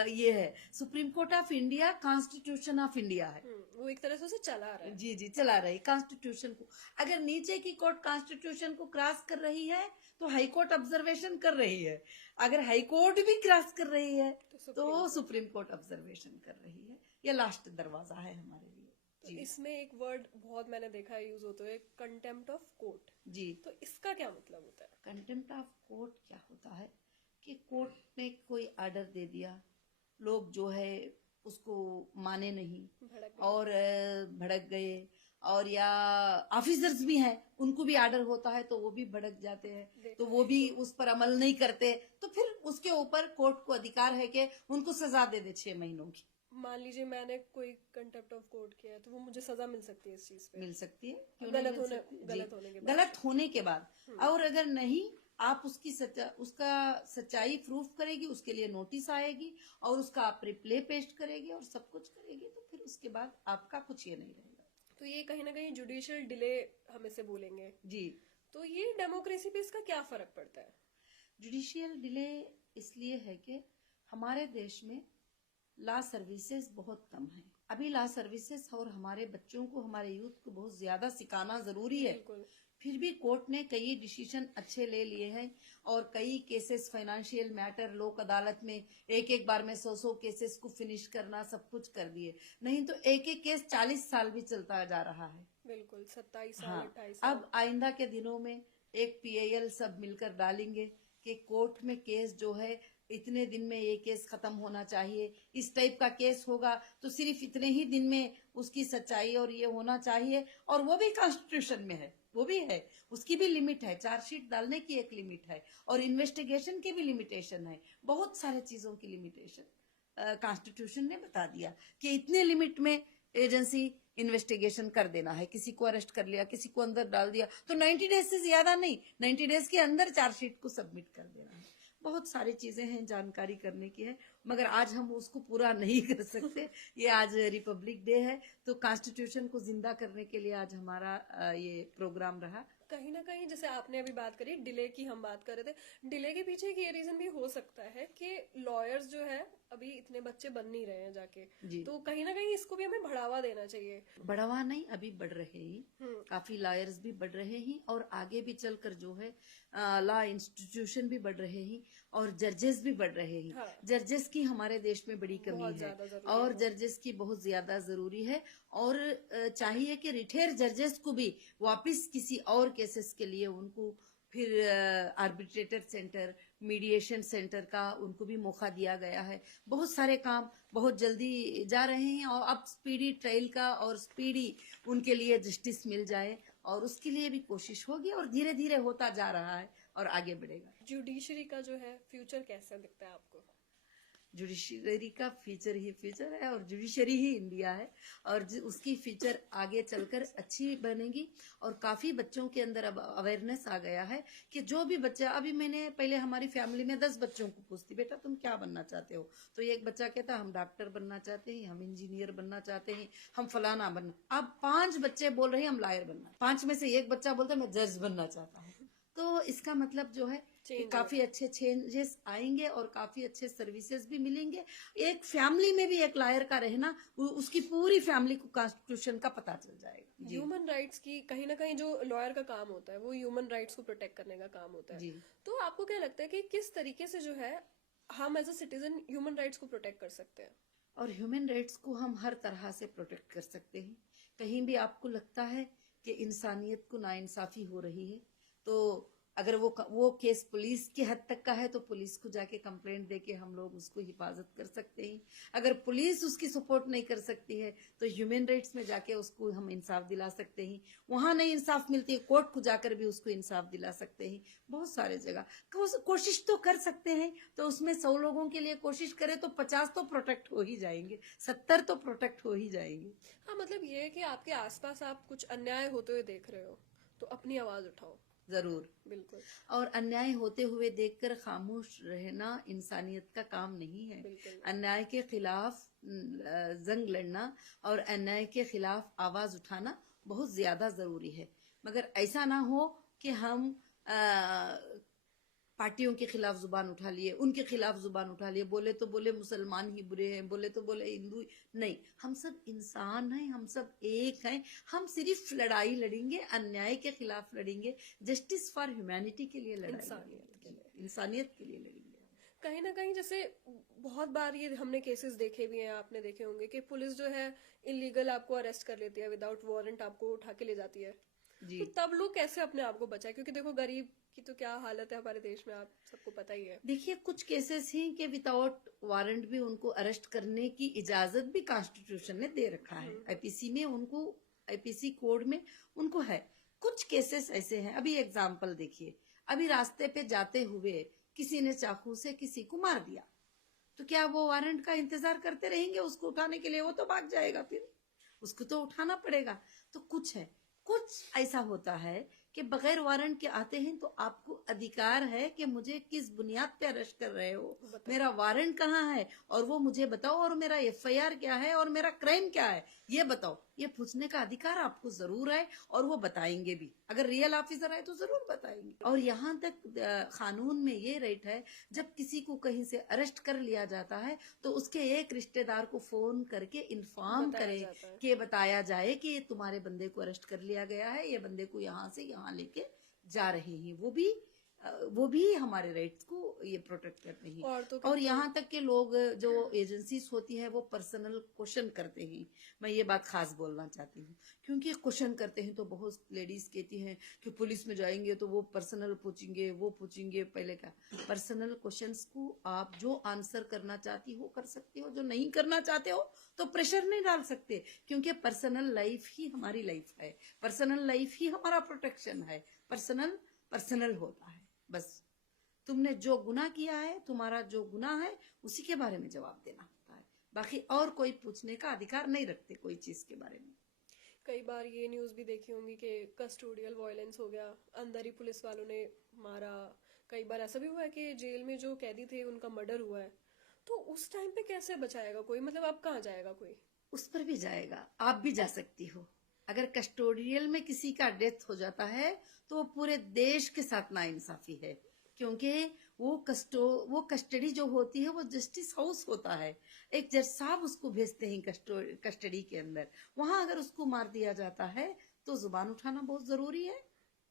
ये है, supreme court of India constitution of India है। वो एक तरह से उसे चला रहा है। जी चला रही कॉन्स्टिट्यूशन को। अगर नीचे की कोर्ट कॉन्स्टिट्यूशन को क्रॉस कर रही है तो हाई कोर्ट ऑब्जर्वेशन कर रही है, अगर हाई कोर्ट भी क्रॉस कर रही है तो सुप्रीम कोर्ट ऑब्जर्वेशन कर रही है। ये लास्ट दरवाजा है हमारे लिए। तो इसमें एक वर्ड बहुत मैंने देखा है यूज होते हुए, कंटेम्प्ट ऑफ कोर्ट। जी, तो इसका क्या मतलब होता है? कंटेम्प्ट ऑफ कोर्ट क्या होता है कि कोर्ट ने कोई ऑर्डर दे दिया, लोग जो है उसको माने नहीं भड़क और भड़क गए। और या ऑफिसर्स भी हैं, उनको भी आर्डर होता है तो वो भी भड़क जाते हैं, देखा तो वो भी उस पर अमल नहीं करते, तो फिर उसके ऊपर कोर्ट को अधिकार है कि उनको सजा दे 6 महीनों की। मान लीजिए मैंने कोई कंटेम्प्ट ऑफ कोर्ट किया है तो वो मुझे सजा मिल सकती है इस चीज पे, मिल सकती है, क्यों नहीं मिल सकती? जी, गलत होने के बाद। गलत होने के बाद। और अगर नहीं आप उसका सच्चाई प्रूफ करेगी, उसके लिए नोटिस आएगी और उसका आप रिप्ले पेस्ट करेगी और सब कुछ करेगी, तो फिर उसके बाद आपका कुछ ये नहीं रहेगा। तो ये कहीं ना कहीं जुडिशियल डिले हमें से बोलेंगे, जी, तो ये डेमोक्रेसी पे इसका क्या फर्क पड़ता है? जुडिशियल डिले इसलिए है कि हमारे देश में लॉ सर्विसेज बहुत कम है। अभी लॉ सर्विसेज और हमारे बच्चों को, हमारे यूथ को बहुत ज्यादा सिखाना जरूरी है। बिल्कुल। फिर भी कोर्ट ने कई डिसीजन अच्छे ले लिए हैं और कई केसेस, फाइनेंशियल मैटर, लोक अदालत में एक बार में 100 केसेस को फिनिश करना, सब कुछ कर दिए। नहीं तो एक केस 40 साल भी चलता जा रहा है। बिल्कुल 27 साल, हाँ, 28 साल। अब आइंदा के दिनों में एक PIL सब मिलकर डालेंगे कि कोर्ट में केस जो है इतने दिन में ये केस खत्म होना चाहिए, इस टाइप का केस होगा तो सिर्फ इतने ही दिन में उसकी सच्चाई और ये होना चाहिए। और वो भी कॉन्स्टिट्यूशन में है, वो भी है, उसकी भी लिमिट है, चार्जशीट डालने की एक लिमिट है और इन्वेस्टिगेशन की भी लिमिटेशन है, बहुत सारे चीजों की लिमिटेशन कॉन्स्टिट्यूशन ने बता दिया कि इतने लिमिट में एजेंसी इन्वेस्टिगेशन कर देना है। किसी को अरेस्ट कर लिया, किसी को अंदर डाल दिया, तो 90 डेज से ज्यादा नहीं, 90 डेज के अंदर चार्जशीट को सबमिट कर देना है। बहुत सारी चीजें हैं, जानकारी करने की है, मगर आज हम उसको पूरा नहीं कर सकते। ये आज रिपब्लिक डे है, तो कॉन्स्टिट्यूशन को जिंदा करने के लिए आज हमारा ये प्रोग्राम रहा। कहीं ना कहीं जैसे आपने अभी बात करी डिले की, हम बात कर रहे थे डिले के पीछे एक ये रीजन भी हो सकता है कि लॉयर्स जो है अभी इतने बच्चे बन नहीं रहे हैं जाके, जी, तो कहीं ना कहीं इसको भी हमें बढ़ावा देना चाहिए। बढ़ावा नहीं, अभी बढ़ रहे ही, काफी लॉयर्स भी बढ़ रहे हैं और आगे भी चलकर जो है लॉ इंस्टीट्यूशन भी बढ़ रहे हैं और जजेस भी बढ़ रहे हैं। हाँ। जजेस की हमारे देश में बड़ी कमी बहुत है ज्यादा जरूरी और है। जजेस की बहुत ज्यादा जरूरी है और चाहिए कि रिटायर जजेस को भी वापस किसी और केसेस के लिए उनको फिर आर्बिट्रेटर सेंटर, मीडिएशन सेंटर का उनको भी मौका दिया गया है। बहुत सारे काम बहुत जल्दी जा रहे हैं और अब स्पीडी ट्रायल का और स्पीडी उनके लिए जस्टिस मिल जाए और उसके लिए भी कोशिश होगी और धीरे धीरे होता जा रहा है और आगे बढ़ेगा। जुडिशरी का जो है फ्यूचर कैसा दिखता है आपको? जुडिशरी का फ्यूचर ही फ्यूचर है और जुडिशरी ही इंडिया है और उसकी फ्यूचर आगे चलकर अच्छी बनेगी। और काफी बच्चों के अंदर अब अवेयरनेस आ गया है कि जो भी बच्चा, अभी मैंने पहले हमारी फैमिली में 10 बच्चों को पूछती, बेटा तुम क्या बनना चाहते हो, तो एक बच्चा कहता हम डॉक्टर बनना चाहते हैं, हम इंजीनियर बनना चाहते हैं, हम फलाना बनना। अब 5 बच्चे बोल रहे हैं हम लॉयर बनना, 5 में से एक बच्चा बोलता मैं जज बनना चाहता हूँ। तो इसका मतलब जो है कि काफी अच्छे चेंजेस आएंगे और काफी अच्छे सर्विसेज भी मिलेंगे। एक फैमिली में भी एक लॉयर का रहना, उसकी पूरी फैमिली को कॉन्स्टिट्यूशन का पता चल जाएगा। ह्यूमन राइट्स की कहीं ना कहीं जो लॉयर का काम होता है वो ह्यूमन राइट्स को प्रोटेक्ट करने का काम होता है जी। तो आपको क्या लगता है कि किस तरीके से जो है हम as a citizen human rights को प्रोटेक्ट कर सकते हैं? और ह्यूमन राइट्स को हम हर तरह से प्रोटेक्ट कर सकते हैं। कहीं भी आपको लगता है कि इंसानियत को नाइंसाफी हो रही है, तो अगर वो केस पुलिस की हद तक का है तो पुलिस को जाके कंप्लेंट देके हम लोग उसको हिफाजत कर सकते हैं। अगर पुलिस उसकी सपोर्ट नहीं कर सकती है तो ह्यूमन राइट्स में जाके उसको हम इंसाफ दिला सकते हैं। वहां नहीं इंसाफ मिलती है, कोर्ट को जाकर भी उसको इंसाफ दिला सकते हैं। बहुत सारे जगह कोशिश तो कर सकते हैं, तो उसमें 100 लोगों के लिए कोशिश करें तो 50 तो प्रोटेक्ट हो ही जाएंगे, 70 तो प्रोटेक्ट हो ही जाएंगे। हाँ, मतलब ये है कि आपके आसपास आप कुछ अन्याय होते हुए देख रहे हो तो अपनी आवाज उठाओ। जरूर, बिल्कुल। और अन्याय होते हुए देखकर खामोश रहना इंसानियत का काम नहीं है। अन्याय के खिलाफ जंग लड़ना और अन्याय के खिलाफ आवाज उठाना बहुत ज्यादा जरूरी है। मगर ऐसा ना हो कि हम पार्टियों के खिलाफ जुबान उठा लिए, उनके खिलाफ जुबान उठा लिए, बोले तो बोले मुसलमान ही बुरे हैं, बोले तो बोले हिंदू। नहीं, हम सब इंसान हैं, हम सब एक हैं। हम सिर्फ लड़ाई लड़ेंगे, अन्याय के खिलाफ लड़ेंगे, जस्टिस फॉर ह्यूमैनिटी के लिए लड़ाई, इंसानियत के लिए लड़ेंगे। कहीं ना कहीं जैसे बहुत बार ये हमने केसेस देखे भी हैं, आपने देखे होंगे कि पुलिस जो है इलीगल आपको अरेस्ट कर लेती है, विदाउट वारंट आपको उठा के ले जाती है। तो तब लोग कैसे अपने आप को बचाए? क्योंकि देखो गरीब की तो क्या हालत है हमारे देश में, आप सबको पता ही है। देखिए, कुछ केसेस हैं कि विदाउट वारंट भी उनको अरेस्ट करने की इजाजत भी कॉन्स्टिट्यूशन ने दे रखा है। आईपीसी में उनको, आईपीसी कोड में उनको है। कुछ केसेस ऐसे हैं, अभी एग्जाम्पल देखिए, अभी रास्ते पे जाते हुए किसी ने चाकू से किसी को मार दिया, तो क्या वो वारंट का इंतजार करते रहेंगे उसको उठाने के लिए? वो तो भाग जाएगा, फिर उसको तो उठाना पड़ेगा। तो कुछ है, कुछ ऐसा होता है कि बगैर वारंट के आते हैं, तो आपको अधिकार है कि मुझे किस बुनियाद पे अरेस्ट कर रहे हो, मेरा वारंट कहाँ है, और वो मुझे बताओ, और मेरा एफआईआर क्या है, और मेरा क्राइम क्या है, ये बताओ। ये पूछने का अधिकार आपको जरूर है, और वो बताएंगे भी। अगर रियल ऑफिसर है तो जरूर बताएंगे। और यहाँ तक कानून में ये राइट है, जब किसी को कहीं से अरेस्ट कर लिया जाता है तो उसके एक रिश्तेदार को फोन करके इन्फॉर्म करे, कि बताया जाए कि तुम्हारे बंदे को अरेस्ट कर लिया गया है, ये बंदे को यहाँ से यहाँ लेके जा रहे हैं। वो भी हमारे राइट्स को ये प्रोटेक्ट करते हैं। और यहाँ तक के लोग, जो एजेंसीज होती है, वो पर्सनल क्वेश्चन करते हैं। मैं ये बात खास बोलना चाहती हूँ, क्योंकि क्वेश्चन करते हैं तो बहुत लेडीज कहती हैं कि पुलिस में जाएंगे तो वो पर्सनल पूछेंगे, वो पूछेंगे। पहले का पर्सनल क्वेश्चंस को आप जो आंसर करना चाहती हो कर सकते हो, जो नहीं करना चाहते हो तो प्रेशर नहीं डाल सकते, क्योंकि पर्सनल लाइफ ही हमारी लाइफ है, पर्सनल लाइफ ही हमारा प्रोटेक्शन है। पर्सनल होता है, बस तुमने जो गुनाह किया है, तुम्हारा जो गुनाह है, उसी के बारे में जवाब देना होता है। बाकी और कोई पूछने का अधिकार नहीं रखते कोई चीज के बारे में। कई बार ये न्यूज भी देखी होंगी कि कस्टोडियल वायलेंस हो गया, अंदर ही पुलिस वालों ने मारा। कई बार ऐसा भी हुआ है कि जेल में जो कैदी थे उनका मर्डर हुआ है। तो उस टाइम पे कैसे बचाएगा कोई, मतलब अब कहाँ जाएगा कोई? उस पर भी जाएगा, आप भी जा सकती हो। अगर कस्टोडियल में किसी का डेथ हो जाता है तो वो पूरे देश के साथ नाइंसाफी है, क्योंकि वो कस्टडी जो होती है वो जस्टिस हाउस होता है। एक जज साहब उसको भेजते हैं कस्टडी के अंदर। वहां अगर उसको मार दिया जाता है तो जुबान उठाना बहुत जरूरी है,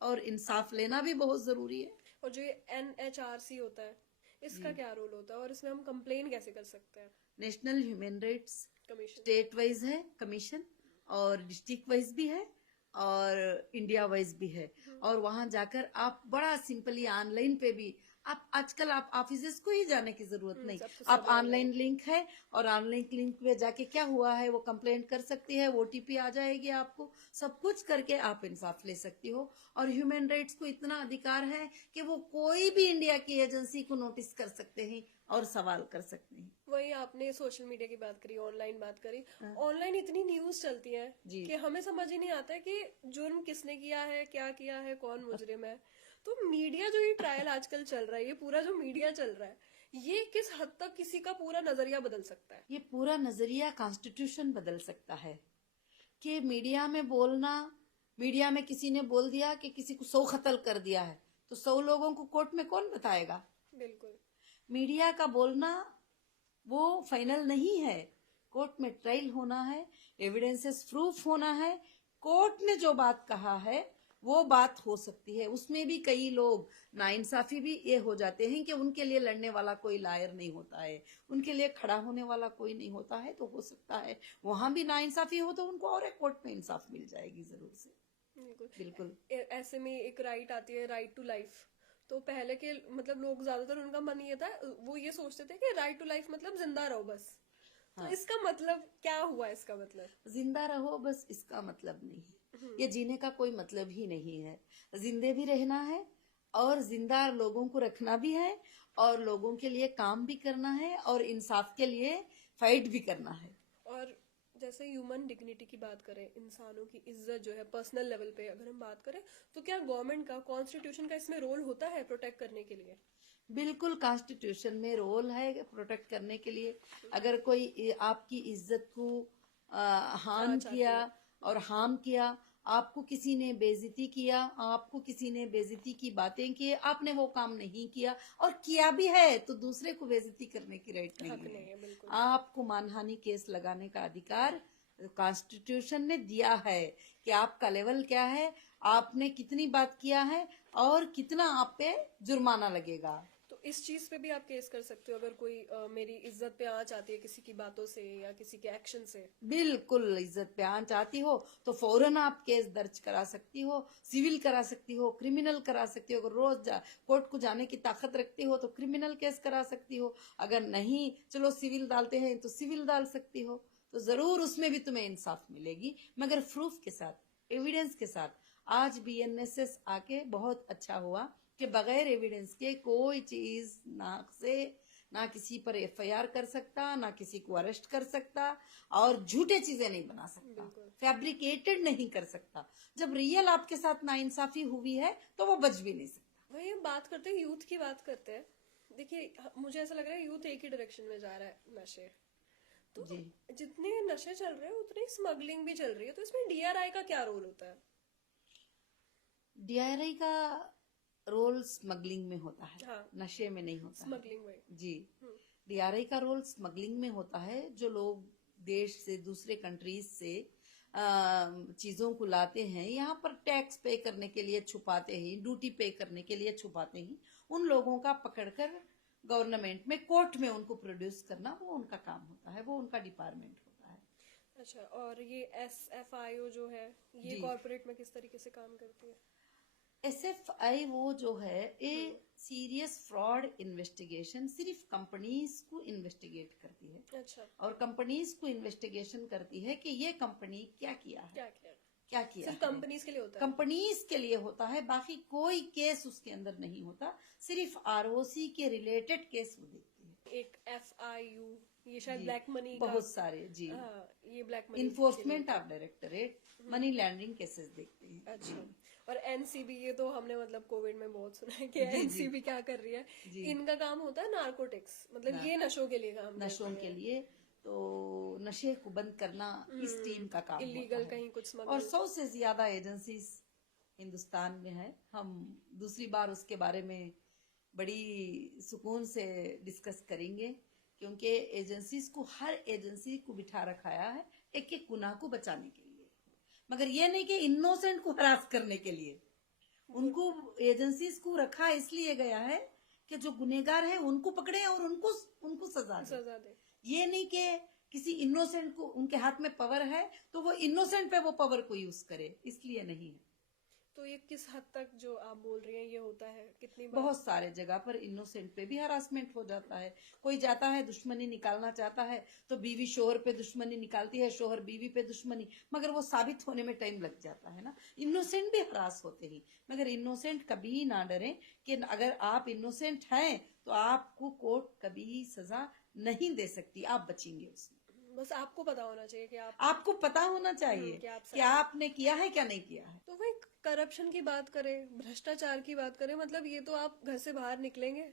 और इंसाफ लेना भी बहुत जरूरी है। और जो ये NHRC होता है, इसका क्या रोल होता है, और इसमें हम कंप्लेन कैसे कर सकते हैं? National human rights commission state wise है कमीशन, और डिस्ट्रिक्ट वाइज भी है, और इंडिया वाइज भी है। और वहां जाकर आप बड़ा सिंपली ऑनलाइन पे भी, आप आजकल आप ऑफिसेस को ही जाने की जरूरत नहीं, आप ऑनलाइन लिंक है, और ऑनलाइन लिंक पे जाके क्या हुआ है वो कंप्लेंट कर सकती है, OTP आ जाएगी आपको, सब कुछ करके आप इंसाफ ले सकती हो। और ह्यूमन राइट्स को इतना अधिकार है कि वो कोई भी इंडिया की एजेंसी को नोटिस कर सकते हैं और सवाल कर सकते हैं। वही आपने सोशल मीडिया की बात करी, ऑनलाइन बात करी। ऑनलाइन इतनी न्यूज चलती है कि हमें समझ ही नहीं आता है कि जुर्म किसने किया है, क्या किया है, कौन मुजरिम है। तो मीडिया जो ये ट्रायल आजकल चल रहा है, ये पूरा जो मीडिया चल रहा है, ये किस हद तक किसी का पूरा नजरिया बदल सकता है? ये पूरा नजरिया कॉन्स्टिट्यूशन बदल सकता है। कि मीडिया में बोलना, मीडिया में किसी ने बोल दिया कि किसी को 100 कत्ल कर दिया है, तो 100 लोगों को कोर्ट में कौन बताएगा? बिल्कुल। मीडिया का बोलना वो फाइनल नहीं है, कोर्ट में ट्रायल होना है, एविडेंसेस प्रूफ होना है। कोर्ट ने जो बात कहा है वो बात हो सकती है। उसमें भी कई लोग नाइंसाफी भी ये हो जाते हैं कि उनके लिए लड़ने वाला कोई लायर नहीं होता है, उनके लिए खड़ा होने वाला कोई नहीं होता है। तो हो सकता है वहां भी नाइंसाफी हो तो उनको और एक कोर्ट में इंसाफ मिल जाएगी जरूर से। बिल्कुल। ऐसे में एक राइट आती है, राइट टू लाइफ। तो पहले के मतलब लोग ज्यादातर, उनका मन ये था, वो ये सोचते थे कि राइट टू लाइफ मतलब जिंदा रहो बस। तो इसका मतलब क्या हुआ? इसका मतलब जिंदा रहो बस, इसका मतलब नहीं है। ये जीने का कोई मतलब ही नहीं है। जिंदे भी रहना है, और जिंदा लोगों को रखना भी है, और लोगों के लिए काम भी करना है, और इंसाफ के लिए फाइट भी करना है। और जैसे ह्यूमन डिग्निटी की बात करें, इंसानों की इज्जत जो है पर्सनल लेवल पे अगर हम बात करें, तो क्या गवर्नमेंट का, कॉन्स्टिट्यूशन का इसमें रोल होता है प्रोटेक्ट करने के लिए? बिल्कुल, कॉन्स्टिट्यूशन में रोल है प्रोटेक्ट करने के लिए। अगर कोई आपकी इज्जत को हार्म किया और हार्म किया, आपको किसी ने बेइज्जती किया, आपको किसी ने बेइज्जती की बातें की, आपने वो काम नहीं किया और किया भी है, तो दूसरे को बेइज्जती करने की राइट नहीं है। आपको मानहानि केस लगाने का अधिकार कॉन्स्टिट्यूशन ने दिया है कि आपका लेवल क्या है, आपने कितनी बात किया है, और कितना आप पे जुर्माना लगेगा। तो इस चीज पे भी आप केस कर सकते हो अगर कोई मेरी इज्जत पे आंच आती है किसी की बातों से या किसी के एक्शन से। बिल्कुल, इज्जत पे आंच आती हो तो फौरन आप केस दर्ज करा सकती हो, सिविल करा सकती हो, क्रिमिनल करा सकती हो। अगर रोज कोर्ट को जाने की ताकत रखती हो तो क्रिमिनल केस करा सकती हो। अगर नहीं, चलो सिविल डालते हैं तो सिविल डाल सकती हो। तो जरूर उसमें भी तुम्हें इंसाफ मिलेगी, मगर प्रूफ के साथ, एविडेंस के साथ। आज बीएनएसएस आके बहुत अच्छा हुआ कि बगैर एविडेंस के कोई चीज ना किसी पर एफआईआर कर सकता, ना किसी को अरेस्ट कर सकता, और झूठे चीजें नहीं बना सकता, बिल्कुल। फैब्रिकेटेड नहीं कर सकता। जब रियल आपके साथ नाइंसाफी हुई है तो वो बच भी नहीं सकता। वही हम बात करते हैं, यूथ की बात करते हैं। देखिए मुझे ऐसा लग रहा है यूथ एक ही डायरेक्शन में जा रहा है, नशे। तो जी, जितने नशे चल रहे हैं उतनी स्मगलिंग भी चल रही है, तो इसमें डीआरआई का क्या रोल होता है? डीआरआई का रोल स्मगलिंग में होता है, हाँ, नशे में नहीं होता है। स्मगलिंग में। जी, हम्म, डीआरआई का रोल स्मगलिंग में होता है। जो लोग देश से, दूसरे कंट्रीज से चीजों को लाते हैं, यहाँ पर टैक्स पे करने के लिए छुपाते ही, ड्यूटी पे करने के लिए छुपाते ही, उन लोगों का पकड़कर गवर्नमेंट में, कोर्ट में उनको प्रोड्यूस करना, वो उनका काम होता है, वो उनका डिपार्टमेंट होता है। अच्छा, और ये एसएफआईओ जो है, ये जी, कॉर्पोरेट में किस तरीके से काम करती है? एसएफआई वो जो है, ये सीरियस फ्रॉड इन्वेस्टिगेशन सिर्फ कंपनीज को इन्वेस्टिगेट करती है, अच्छा, और कंपनीज को इन्वेस्टिगेशन करती है कि ये कंपनी क्या किया है, क्या किया? क्या किया सिर्फ है। कंपनीज के लिए होता है? कंपनीज के लिए होता है, बाकी कोई केस उसके अंदर नहीं होता। सिर्फ आरओसी के रिलेटेड केस वो देखती है। एक एफआईयू, ये शायद जी, ब्लैक मनी का। बहुत सारे। जी, हाँ, ये black money enforcement of directorate money laundering cases देखते हैं। अच्छा, जी, और एनसीबी, ये तो हमने मतलब कोविड में बहुत सुना है कि जी, जी, एनसीबी क्या कर रही है। जी, इनका काम होता है नारकोटिक्स, मतलब ना, ये नशों के लिए काम नशों करती के है। लिए। तो नशे को बंद करना इस टीम का काम होता इलीगल है। कहीं कुछ और स्मगल। 100 से ज्यादा एजेंसीज हिंदुस्तान में है। हम दूसरी बार उसके बारे में बड़ी सुकून से डिस्कस करेंगे, क्योंकि एजेंसीज को, हर एजेंसी को बिठा रखाया है एक एक गुनाह को बचाने के लिए, मगर ये नहीं कि इनोसेंट को हरास करने के लिए। उनको, एजेंसीज को रखा इसलिए गया है कि जो गुनेगार है उनको पकड़े और उनको उनको सजा दे। सजा दे। ये नहीं कि किसी इनोसेंट को, उनके हाथ में पावर है तो वो इनोसेंट पे वो पावर को यूज करे, इसलिए नहीं है। तो ये किस हद तक जो आप बोल रही हैं ये होता है, कितनी बार? बहुत सारे जगह पर इनोसेंट पे भी हरासमेंट हो जाता है। कोई जाता है, दुश्मनी निकालना चाहता है, तो बीवी शोहर पे दुश्मनी निकालती है, शोहर बीवी पे दुश्मनी, मगर वो साबित होने में टाइम लग जाता है ना। इनोसेंट भी हरास होते ही, मगर इनोसेंट कभी ना डरे कि अगर आप इनोसेंट हैं तो आपको कोर्ट कभी सजा नहीं दे सकती, आप बचेंगे उसमें। बस आपको पता होना चाहिए कि आप आपको पता होना चाहिए कि आप कि आपने किया है क्या नहीं किया है। तो वही करप्शन की बात करें, भ्रष्टाचार की बात करें, मतलब ये तो आप घर से बाहर निकलेंगे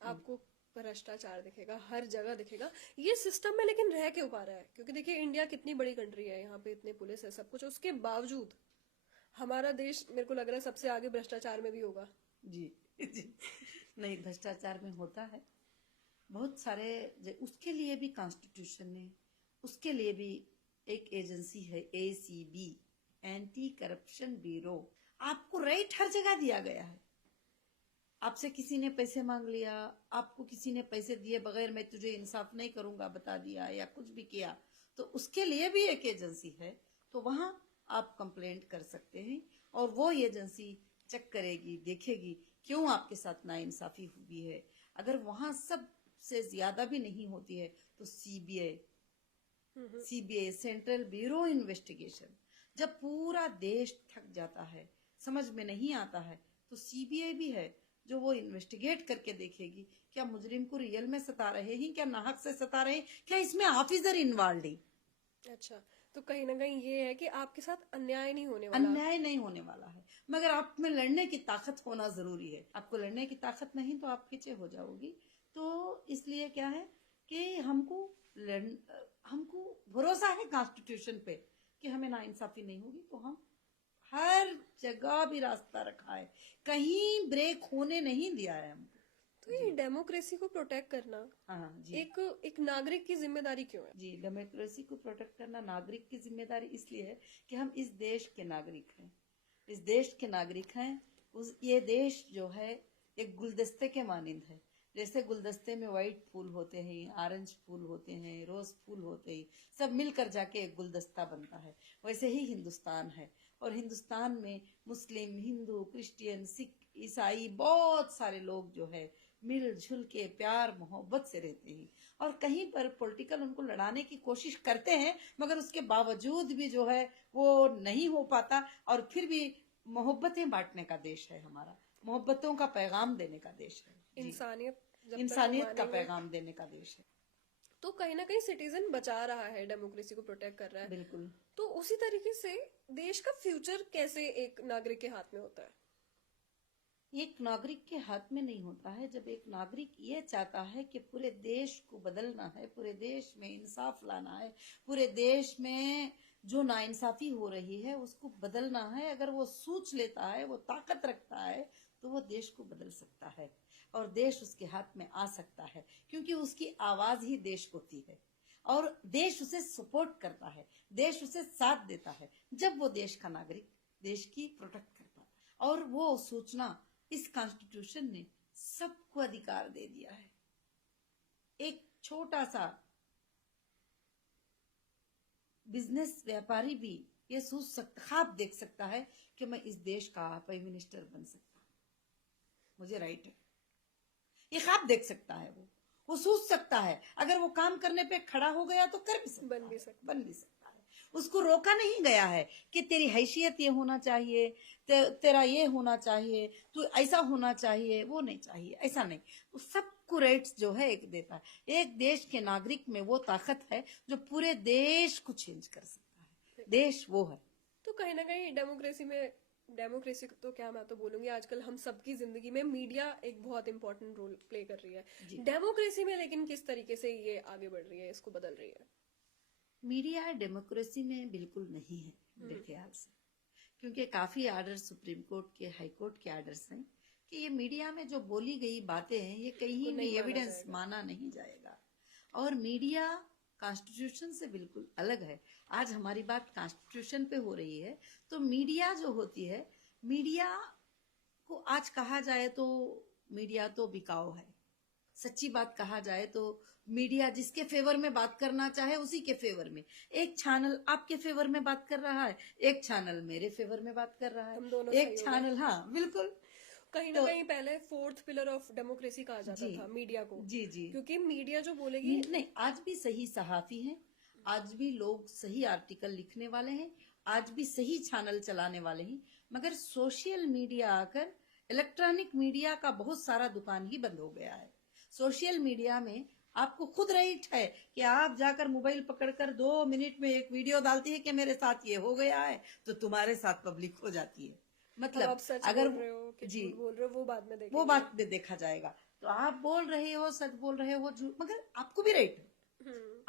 आपको भ्रष्टाचार दिखेगा, हर जगह दिखेगा। ये सिस्टम में लेकिन रह क्यों पा रहा है? क्योंकि देखिए इंडिया कितनी बड़ी कंट्री है, यहाँ पे इतने पुलिस है, सब कुछ, उसके बावजूद हमारा देश मेरे को लग रहा है सबसे आगे भ्रष्टाचार में भी होगा। जी, जी। नहीं, भ्रष्टाचार में होता है बहुत सारे। उसके लिए भी कॉन्स्टिट्यूशन ने, उसके लिए भी एक एजेंसी है, एसीबी, एंटी करप्शन ब्यूरो। आपको राइट हर जगह दिया गया है। आपसे किसी ने पैसे मांग लिया, आपको किसी ने पैसे दिए बगैर, मैं तुझे इंसाफ नहीं करूंगा बता दिया, या कुछ भी किया, तो उसके लिए भी एक एजेंसी है। तो वहां आप कंप्लेंट कर सकते हैं, और वो एजेंसी चेक करेगी, देखेगी क्यों आपके साथ नाइंसाफी हुई है। अगर वहां सबसे ज्यादा भी नहीं होती है तो सीबीआई, सेंट्रल ब्यूरो इन्वेस्टिगेशन, जब पूरा देश थक जाता है, समझ में नहीं आता है, तो सीबीआई भी है जो वो इन्वेस्टिगेट करके देखेगी क्या मुजरिम को रियल में सता रहे हैं, क्या नाहक से सता रहे हैं, क्या इसमें ऑफिसर इन्वॉल्व है। अच्छा, तो कहीं ना कहीं ये है कि आपके साथ अन्याय नहीं होने वाला। अन्याय नहीं होने वाला है, मगर आप में लड़ने की ताकत होना जरूरी है। आपको लड़ने की ताकत नहीं तो आप पीछे हो जाओगी। तो इसलिए क्या है कि हमको भरोसा है कॉन्स्टिट्यूशन पे कि हमें नाइंसाफी नहीं होगी, तो हम हर जगह भी रास्ता रखा है, कहीं ब्रेक होने नहीं दिया है हमको। तो ये डेमोक्रेसी को प्रोटेक्ट करना हाँ जी, एक नागरिक की जिम्मेदारी क्यों है? जी, डेमोक्रेसी को प्रोटेक्ट करना नागरिक की जिम्मेदारी इसलिए है कि हम इस देश के नागरिक हैं, इस देश के नागरिक हैं। ये देश जो है एक गुलदस्ते के मानिंद है, जैसे गुलदस्ते में व्हाइट फूल होते हैं, ऑरेंज फूल होते हैं, रोज फूल होते हैं, सब मिलकर जाके एक गुलदस्ता बनता है, वैसे ही हिंदुस्तान है। और हिंदुस्तान में मुस्लिम, हिंदू, क्रिश्चियन, सिख, ईसाई बहुत सारे लोग जो है मिलजुल के प्यार मोहब्बत से रहते हैं। और कहीं पर पॉलिटिकल उनको लड़ाने की कोशिश करते हैं, मगर उसके बावजूद भी जो है वो नहीं हो पाता। और फिर भी मोहब्बतें बांटने का देश है हमारा, मोहब्बतों का पैगाम देने का देश है जी। इंसानियत जब तक इंसानियत का मानेंगे पैगाम देने का देश है। तो कहीं ना कहीं सिटीजन बचा रहा है, डेमोक्रेसी को प्रोटेक्ट कर रहा है। बिल्कुल। तो उसी तरीके से देश का फ्यूचर कैसे एक नागरिक के हाथ में होता है? एक नागरिक के हाथ में नहीं होता है। जब एक नागरिक ये चाहता है कि पूरे देश को बदलना है, पूरे देश में इंसाफ लाना है, पूरे देश में जो नाइंसाफी हो रही है उसको बदलना है, अगर वो सोच लेता है, वो ताकत रखता है, तो वो देश को बदल सकता है और देश उसके हाथ में आ सकता है, क्योंकि उसकी आवाज ही देश होती है और देश उसे सपोर्ट करता है, देश उसे साथ देता है जब वो देश का नागरिक देश की प्रोटेक्ट करता है। और वो सूचना इस कॉन्स्टिट्यूशन ने सबको अधिकार दे दिया है। एक छोटा सा बिजनेस व्यापारी भी ये सोच सकता, ख्वाब देख सकता है कि मैं इस देश का प्राइम मिनिस्टर बन सकता हूँ, मुझे राइट है, ये ख्वाब देख सकता है। वो सोच सकता है, अगर वो काम करने पे खड़ा हो गया तो कर भी सकता बन भी है, सकता बन भी सकता है। उसको रोका नहीं गया है कि तेरी हैसियत ये होना चाहिए, तेरा ये होना चाहिए, तू ऐसा होना चाहिए, वो नहीं चाहिए, ऐसा नहीं। वो सबको राइट्स जो है एक देता है। एक देश के नागरिक में वो ताकत है जो पूरे देश को चेंज कर सकता है। देश वो है। तो कहीं ना कहीं डेमोक्रेसी तो क्या, मैं तो बोलूंगी आजकल हम सबकी जिंदगी में मीडिया एक बहुत इंपॉर्टेंट रोल प्ले कर रही है। डेमोक्रेसी में लेकिन किस तरीके से ये आगे बढ़ रही है, इसको बदल रही है? मीडिया डेमोक्रेसी में बिल्कुल नहीं है मेरे ख्याल से, क्योंकि काफी आर्डर सुप्रीम कोर्ट के, हाई कोर्ट के आर्डर्स हैं कि ये मीडिया में जो बोली गई बातें हैं ये कहीं भी एविडेंस माना नहीं जाएगा। और मीडिया कॉन्स्टिट्यूशन से बिल्कुल अलग है। आज हमारी बात कॉन्स्टिट्यूशन पे हो रही है, तो मीडिया जो होती है, मीडिया को आज कहा जाए तो मीडिया तो बिकाऊ है। सच्ची बात कहा जाए तो मीडिया जिसके फेवर में बात करना चाहे उसी के फेवर में, एक चैनल आपके फेवर में बात कर रहा है, एक चैनल मेरे फेवर में बात कर रहा है, एक चैनल, हाँ बिल्कुल। कहीं ना कहीं पहले फोर्थ पिलर ऑफ डेमोक्रेसी कहा जाता था मीडिया को। जी जी। क्योंकि मीडिया जो बोलेगी, नहीं, आज भी सही सहाफी हैं, आज भी लोग सही आर्टिकल लिखने वाले हैं, आज भी सही चैनल चलाने वाले हैं, मगर सोशल मीडिया आकर इलेक्ट्रॉनिक मीडिया का बहुत सारा दुकान ही बंद हो गया है। सोशल मीडिया में आपको खुद राइट है कि आप जाकर मोबाइल पकड़कर 2 मिनट में एक वीडियो डालती है कि मेरे साथ ये हो गया है, तो तुम्हारे साथ पब्लिक हो जाती है। मतलब आप सच अगर बोल रहे हो कि झूठ बोल रहे हो वो बाद में देखेंगे, वो बात में देखा जाएगा। तो आप बोल रहे हो, सच बोल रहे हो, झूठ, मगर आपको भी राइट है,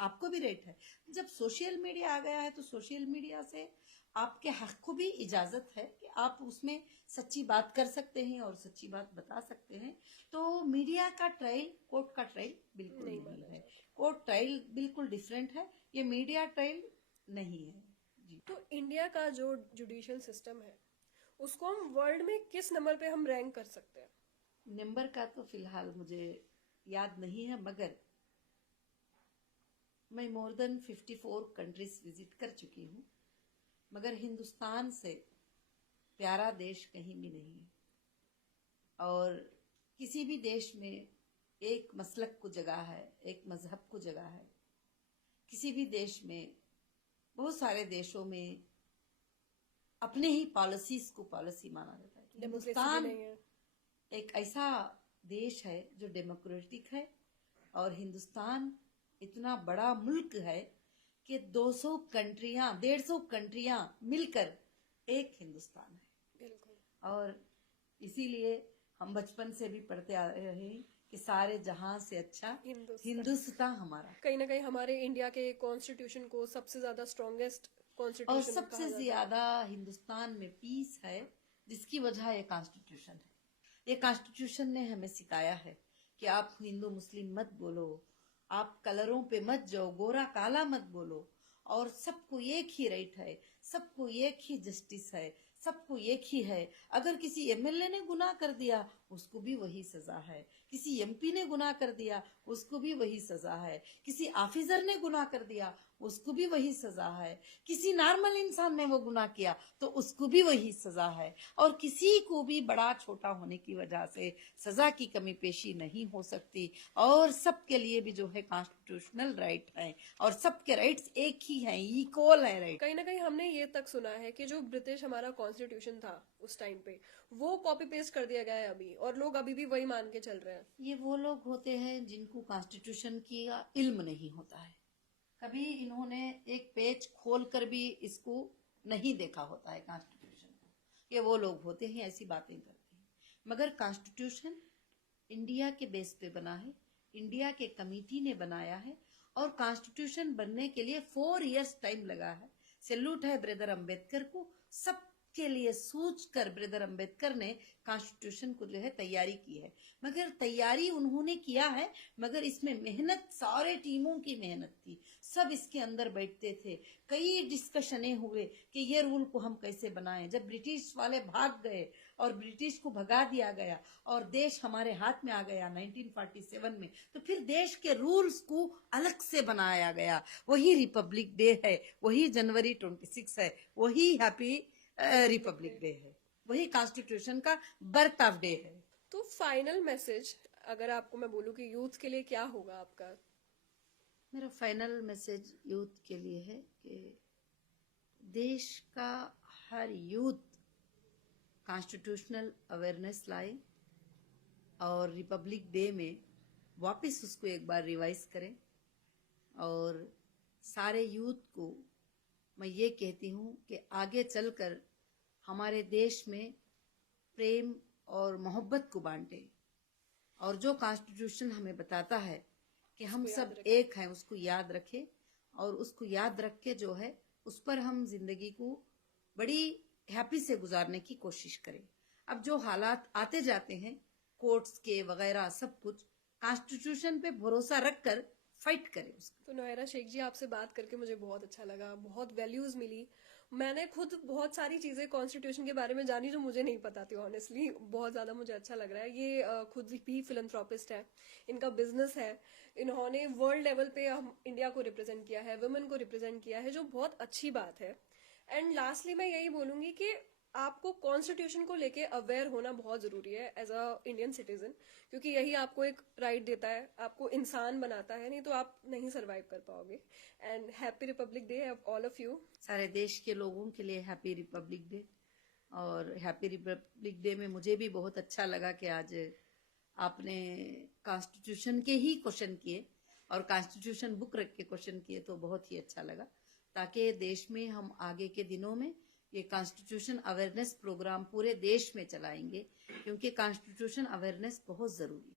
आपको भी राइट है। जब सोशल मीडिया आ गया है तो सोशल मीडिया से आपके हक को भी इजाजत है कि आप उसमें सच्ची बात कर सकते हैं और सच्ची बात बता सकते हैं। तो मीडिया का ट्रायल कोर्ट का ट्रायल बिल्कुल नहीं है। कोर्ट ट्रायल बिल्कुल डिफरेंट है, ये मीडिया ट्रायल नहीं है जी। तो इंडिया का जो जुडिशियल सिस्टम है उसको हम वर्ल्ड में किस नंबर पे हम रैंक कर सकते हैं? नंबर का तो फिलहाल मुझे याद नहीं है, मगर मैं मोर देन 54 कंट्रीज विजिट कर चुकी हूँ, मगर हिंदुस्तान से प्यारा देश कहीं भी नहीं है। और किसी भी देश में एक मसलक को जगह है, एक मजहब को जगह है। किसी भी देश में, बहुत सारे देशों में अपने ही पॉलिसीज को पॉलिसी माना जाता है। हिंदुस्तान एक ऐसा देश है जो डेमोक्रेटिक है, और हिंदुस्तान इतना बड़ा मुल्क है कि 200 कंट्रियां, 150 कंट्रियां मिलकर एक हिंदुस्तान है। बिल्कुल। और इसीलिए हम बचपन से भी पढ़ते आ रहे हैं कि सारे जहां से अच्छा हिंदुस्तान हमारा। कहीं ना कहीं हमारे इंडिया के कॉन्स्टिट्यूशन को सबसे ज्यादा स्ट्रॉन्गेस्ट कॉन्स्टिट्यूशन, और सबसे ज्यादा हिंदुस्तान में पीस है, जिसकी वजह ये कॉन्स्टिट्यूशन है। ये कॉन्स्टिट्यूशन ने हमें सिखाया है कि आप हिंदू मुस्लिम मत बोलो, आप कलरों पे मत जाओ, गोरा काला मत बोलो, और सबको एक ही राइट है, सबको एक ही जस्टिस है, सबको एक ही है। अगर किसी एमएलए ने गुनाह कर दिया उसको भी वही सजा है। किसी एमपी ने गुनाह कर दिया, उसको भी वही सजा है। किसी ऑफिसर ने गुनाह कर दिया, उसको भी वही सजा है। किसी नॉर्मल इंसान ने वो गुनाह किया तो उसको भी वही सजा है। और किसी को भी बड़ा छोटा होने की वजह से सजा की कमी पेशी नहीं हो सकती। और सबके लिए भी जो है कॉन्स्टिट्यूशनल राइट है, और सबके राइट्स एक ही हैं, इक्वल है राइट। कहीं ना कहीं हमने ये तक सुना है कि जो ब्रिटिश हमारा कॉन्स्टिट्यूशन था उस टाइम पे, वो कॉपी पेस्ट कर दिया गया है अभी, और लोग अभी भी वही मान के चल रहे हैं। ये वो लोग होते हैं जिनको कॉन्स्टिट्यूशन की इल्म नहीं होता है। कभी इन्होंने एक पेज खोल कर भी इसको नहीं देखा होता है कॉन्स्टिट्यूशन को। ये वो लोग होते हैं ऐसी बातें करते हैं। मगर कॉन्स्टिट्यूशन इंडिया के बेस पे बना है, इंडिया के कमिटी ने बनाया है, और कॉन्स्टिट्यूशन बनने के लिए 4 इयर्स टाइम लगा है। सैल्यूट है ब्रदर अंबेडकर को, सबके लिए सोच कर ब्रदर अंबेडकर ने कॉन्स्टिट्यूशन को जो है तैयारी की है। मगर तैयारी उन्होंने किया है, मगर इसमें मेहनत सारे टीमों की मेहनत थी। सब इसके अंदर बैठते थे, कई डिस्कशनें हुए कि ये रूल को हम कैसे बनाएं। जब ब्रिटिश वाले भाग गए और ब्रिटिश को भगा दिया गया और देश हमारे हाथ में आ गया 1947 में, तो फिर देश के रूल्स को अलग से बनाया गया। वही रिपब्लिक डे है, वही जनवरी 26 है, वही हैप्पी रिपब्लिक डे है, वही कॉन्स्टिट्यूशन का बर्थ ऑफ डे है। तो फाइनल मैसेज अगर आपको मैं बोलूं कि यूथ के लिए क्या होगा आपका? मेरा फाइनल मैसेज यूथ के लिए है कि देश का हर यूथ कॉन्स्टिट्यूशनल अवेयरनेस लाए और रिपब्लिक डे में वापस उसको एक बार रिवाइज करें। और सारे यूथ को मैं ये कहती हूँ कि आगे चलकर हमारे देश में प्रेम और मोहब्बत को बांटे, और जो कॉन्स्टिट्यूशन हमें बताता है कि हम सब एक हैं, उसको याद रखें, और उसको याद रख के जो है उस पर हम जिंदगी को बड़ी हैप्पी से गुजारने की कोशिश करें। अब जो हालात आते जाते हैं कोर्ट्स के वगैरह, सब कुछ कॉन्स्टिट्यूशन पे भरोसा रखकर फाइट करें उसको। तो नोएरा शेख जी, आपसे बात करके मुझे बहुत अच्छा लगा, बहुत वैल्यूज मिली। मैंने खुद बहुत सारी चीजें कॉन्स्टिट्यूशन के बारे में जानी जो मुझे नहीं पता थी। ऑनेस्टली बहुत ज्यादा मुझे अच्छा लग रहा है। ये खुद भी फिलंथ्रोपिस्ट है, इनका बिजनेस है, इन्होंने वर्ल्ड लेवल पे हम इंडिया को रिप्रेजेंट किया है, वुमेन को रिप्रेजेंट किया है, जो बहुत अच्छी बात है। एंड लास्टली मैं यही बोलूंगी कि आपको कॉन्स्टिट्यूशन को लेके अवेयर होना बहुत जरूरी है एज अ इंडियन सिटीजन, क्योंकि यही आपको एक राइट देता है, आपको इंसान बनाता है, नहीं तो आप नहीं सरवाइव कर पाओगे। And happy Republic day all of you. सारे देश के लोगों के लिए हैप्पी रिपब्लिक डे। और हैप्पी रिपब्लिक डे में मुझे भी बहुत अच्छा लगा कि आज आपने कॉन्स्टिट्यूशन के ही क्वेश्चन किए और कॉन्स्टिट्यूशन बुक रख के क्वेश्चन किए, तो बहुत ही अच्छा लगा। ताकि देश में हम आगे के दिनों में ये कॉन्स्टिट्यूशन अवेयरनेस प्रोग्राम पूरे देश में चलाएंगे, क्योंकि कॉन्स्टिट्यूशन अवेयरनेस बहुत जरूरी है।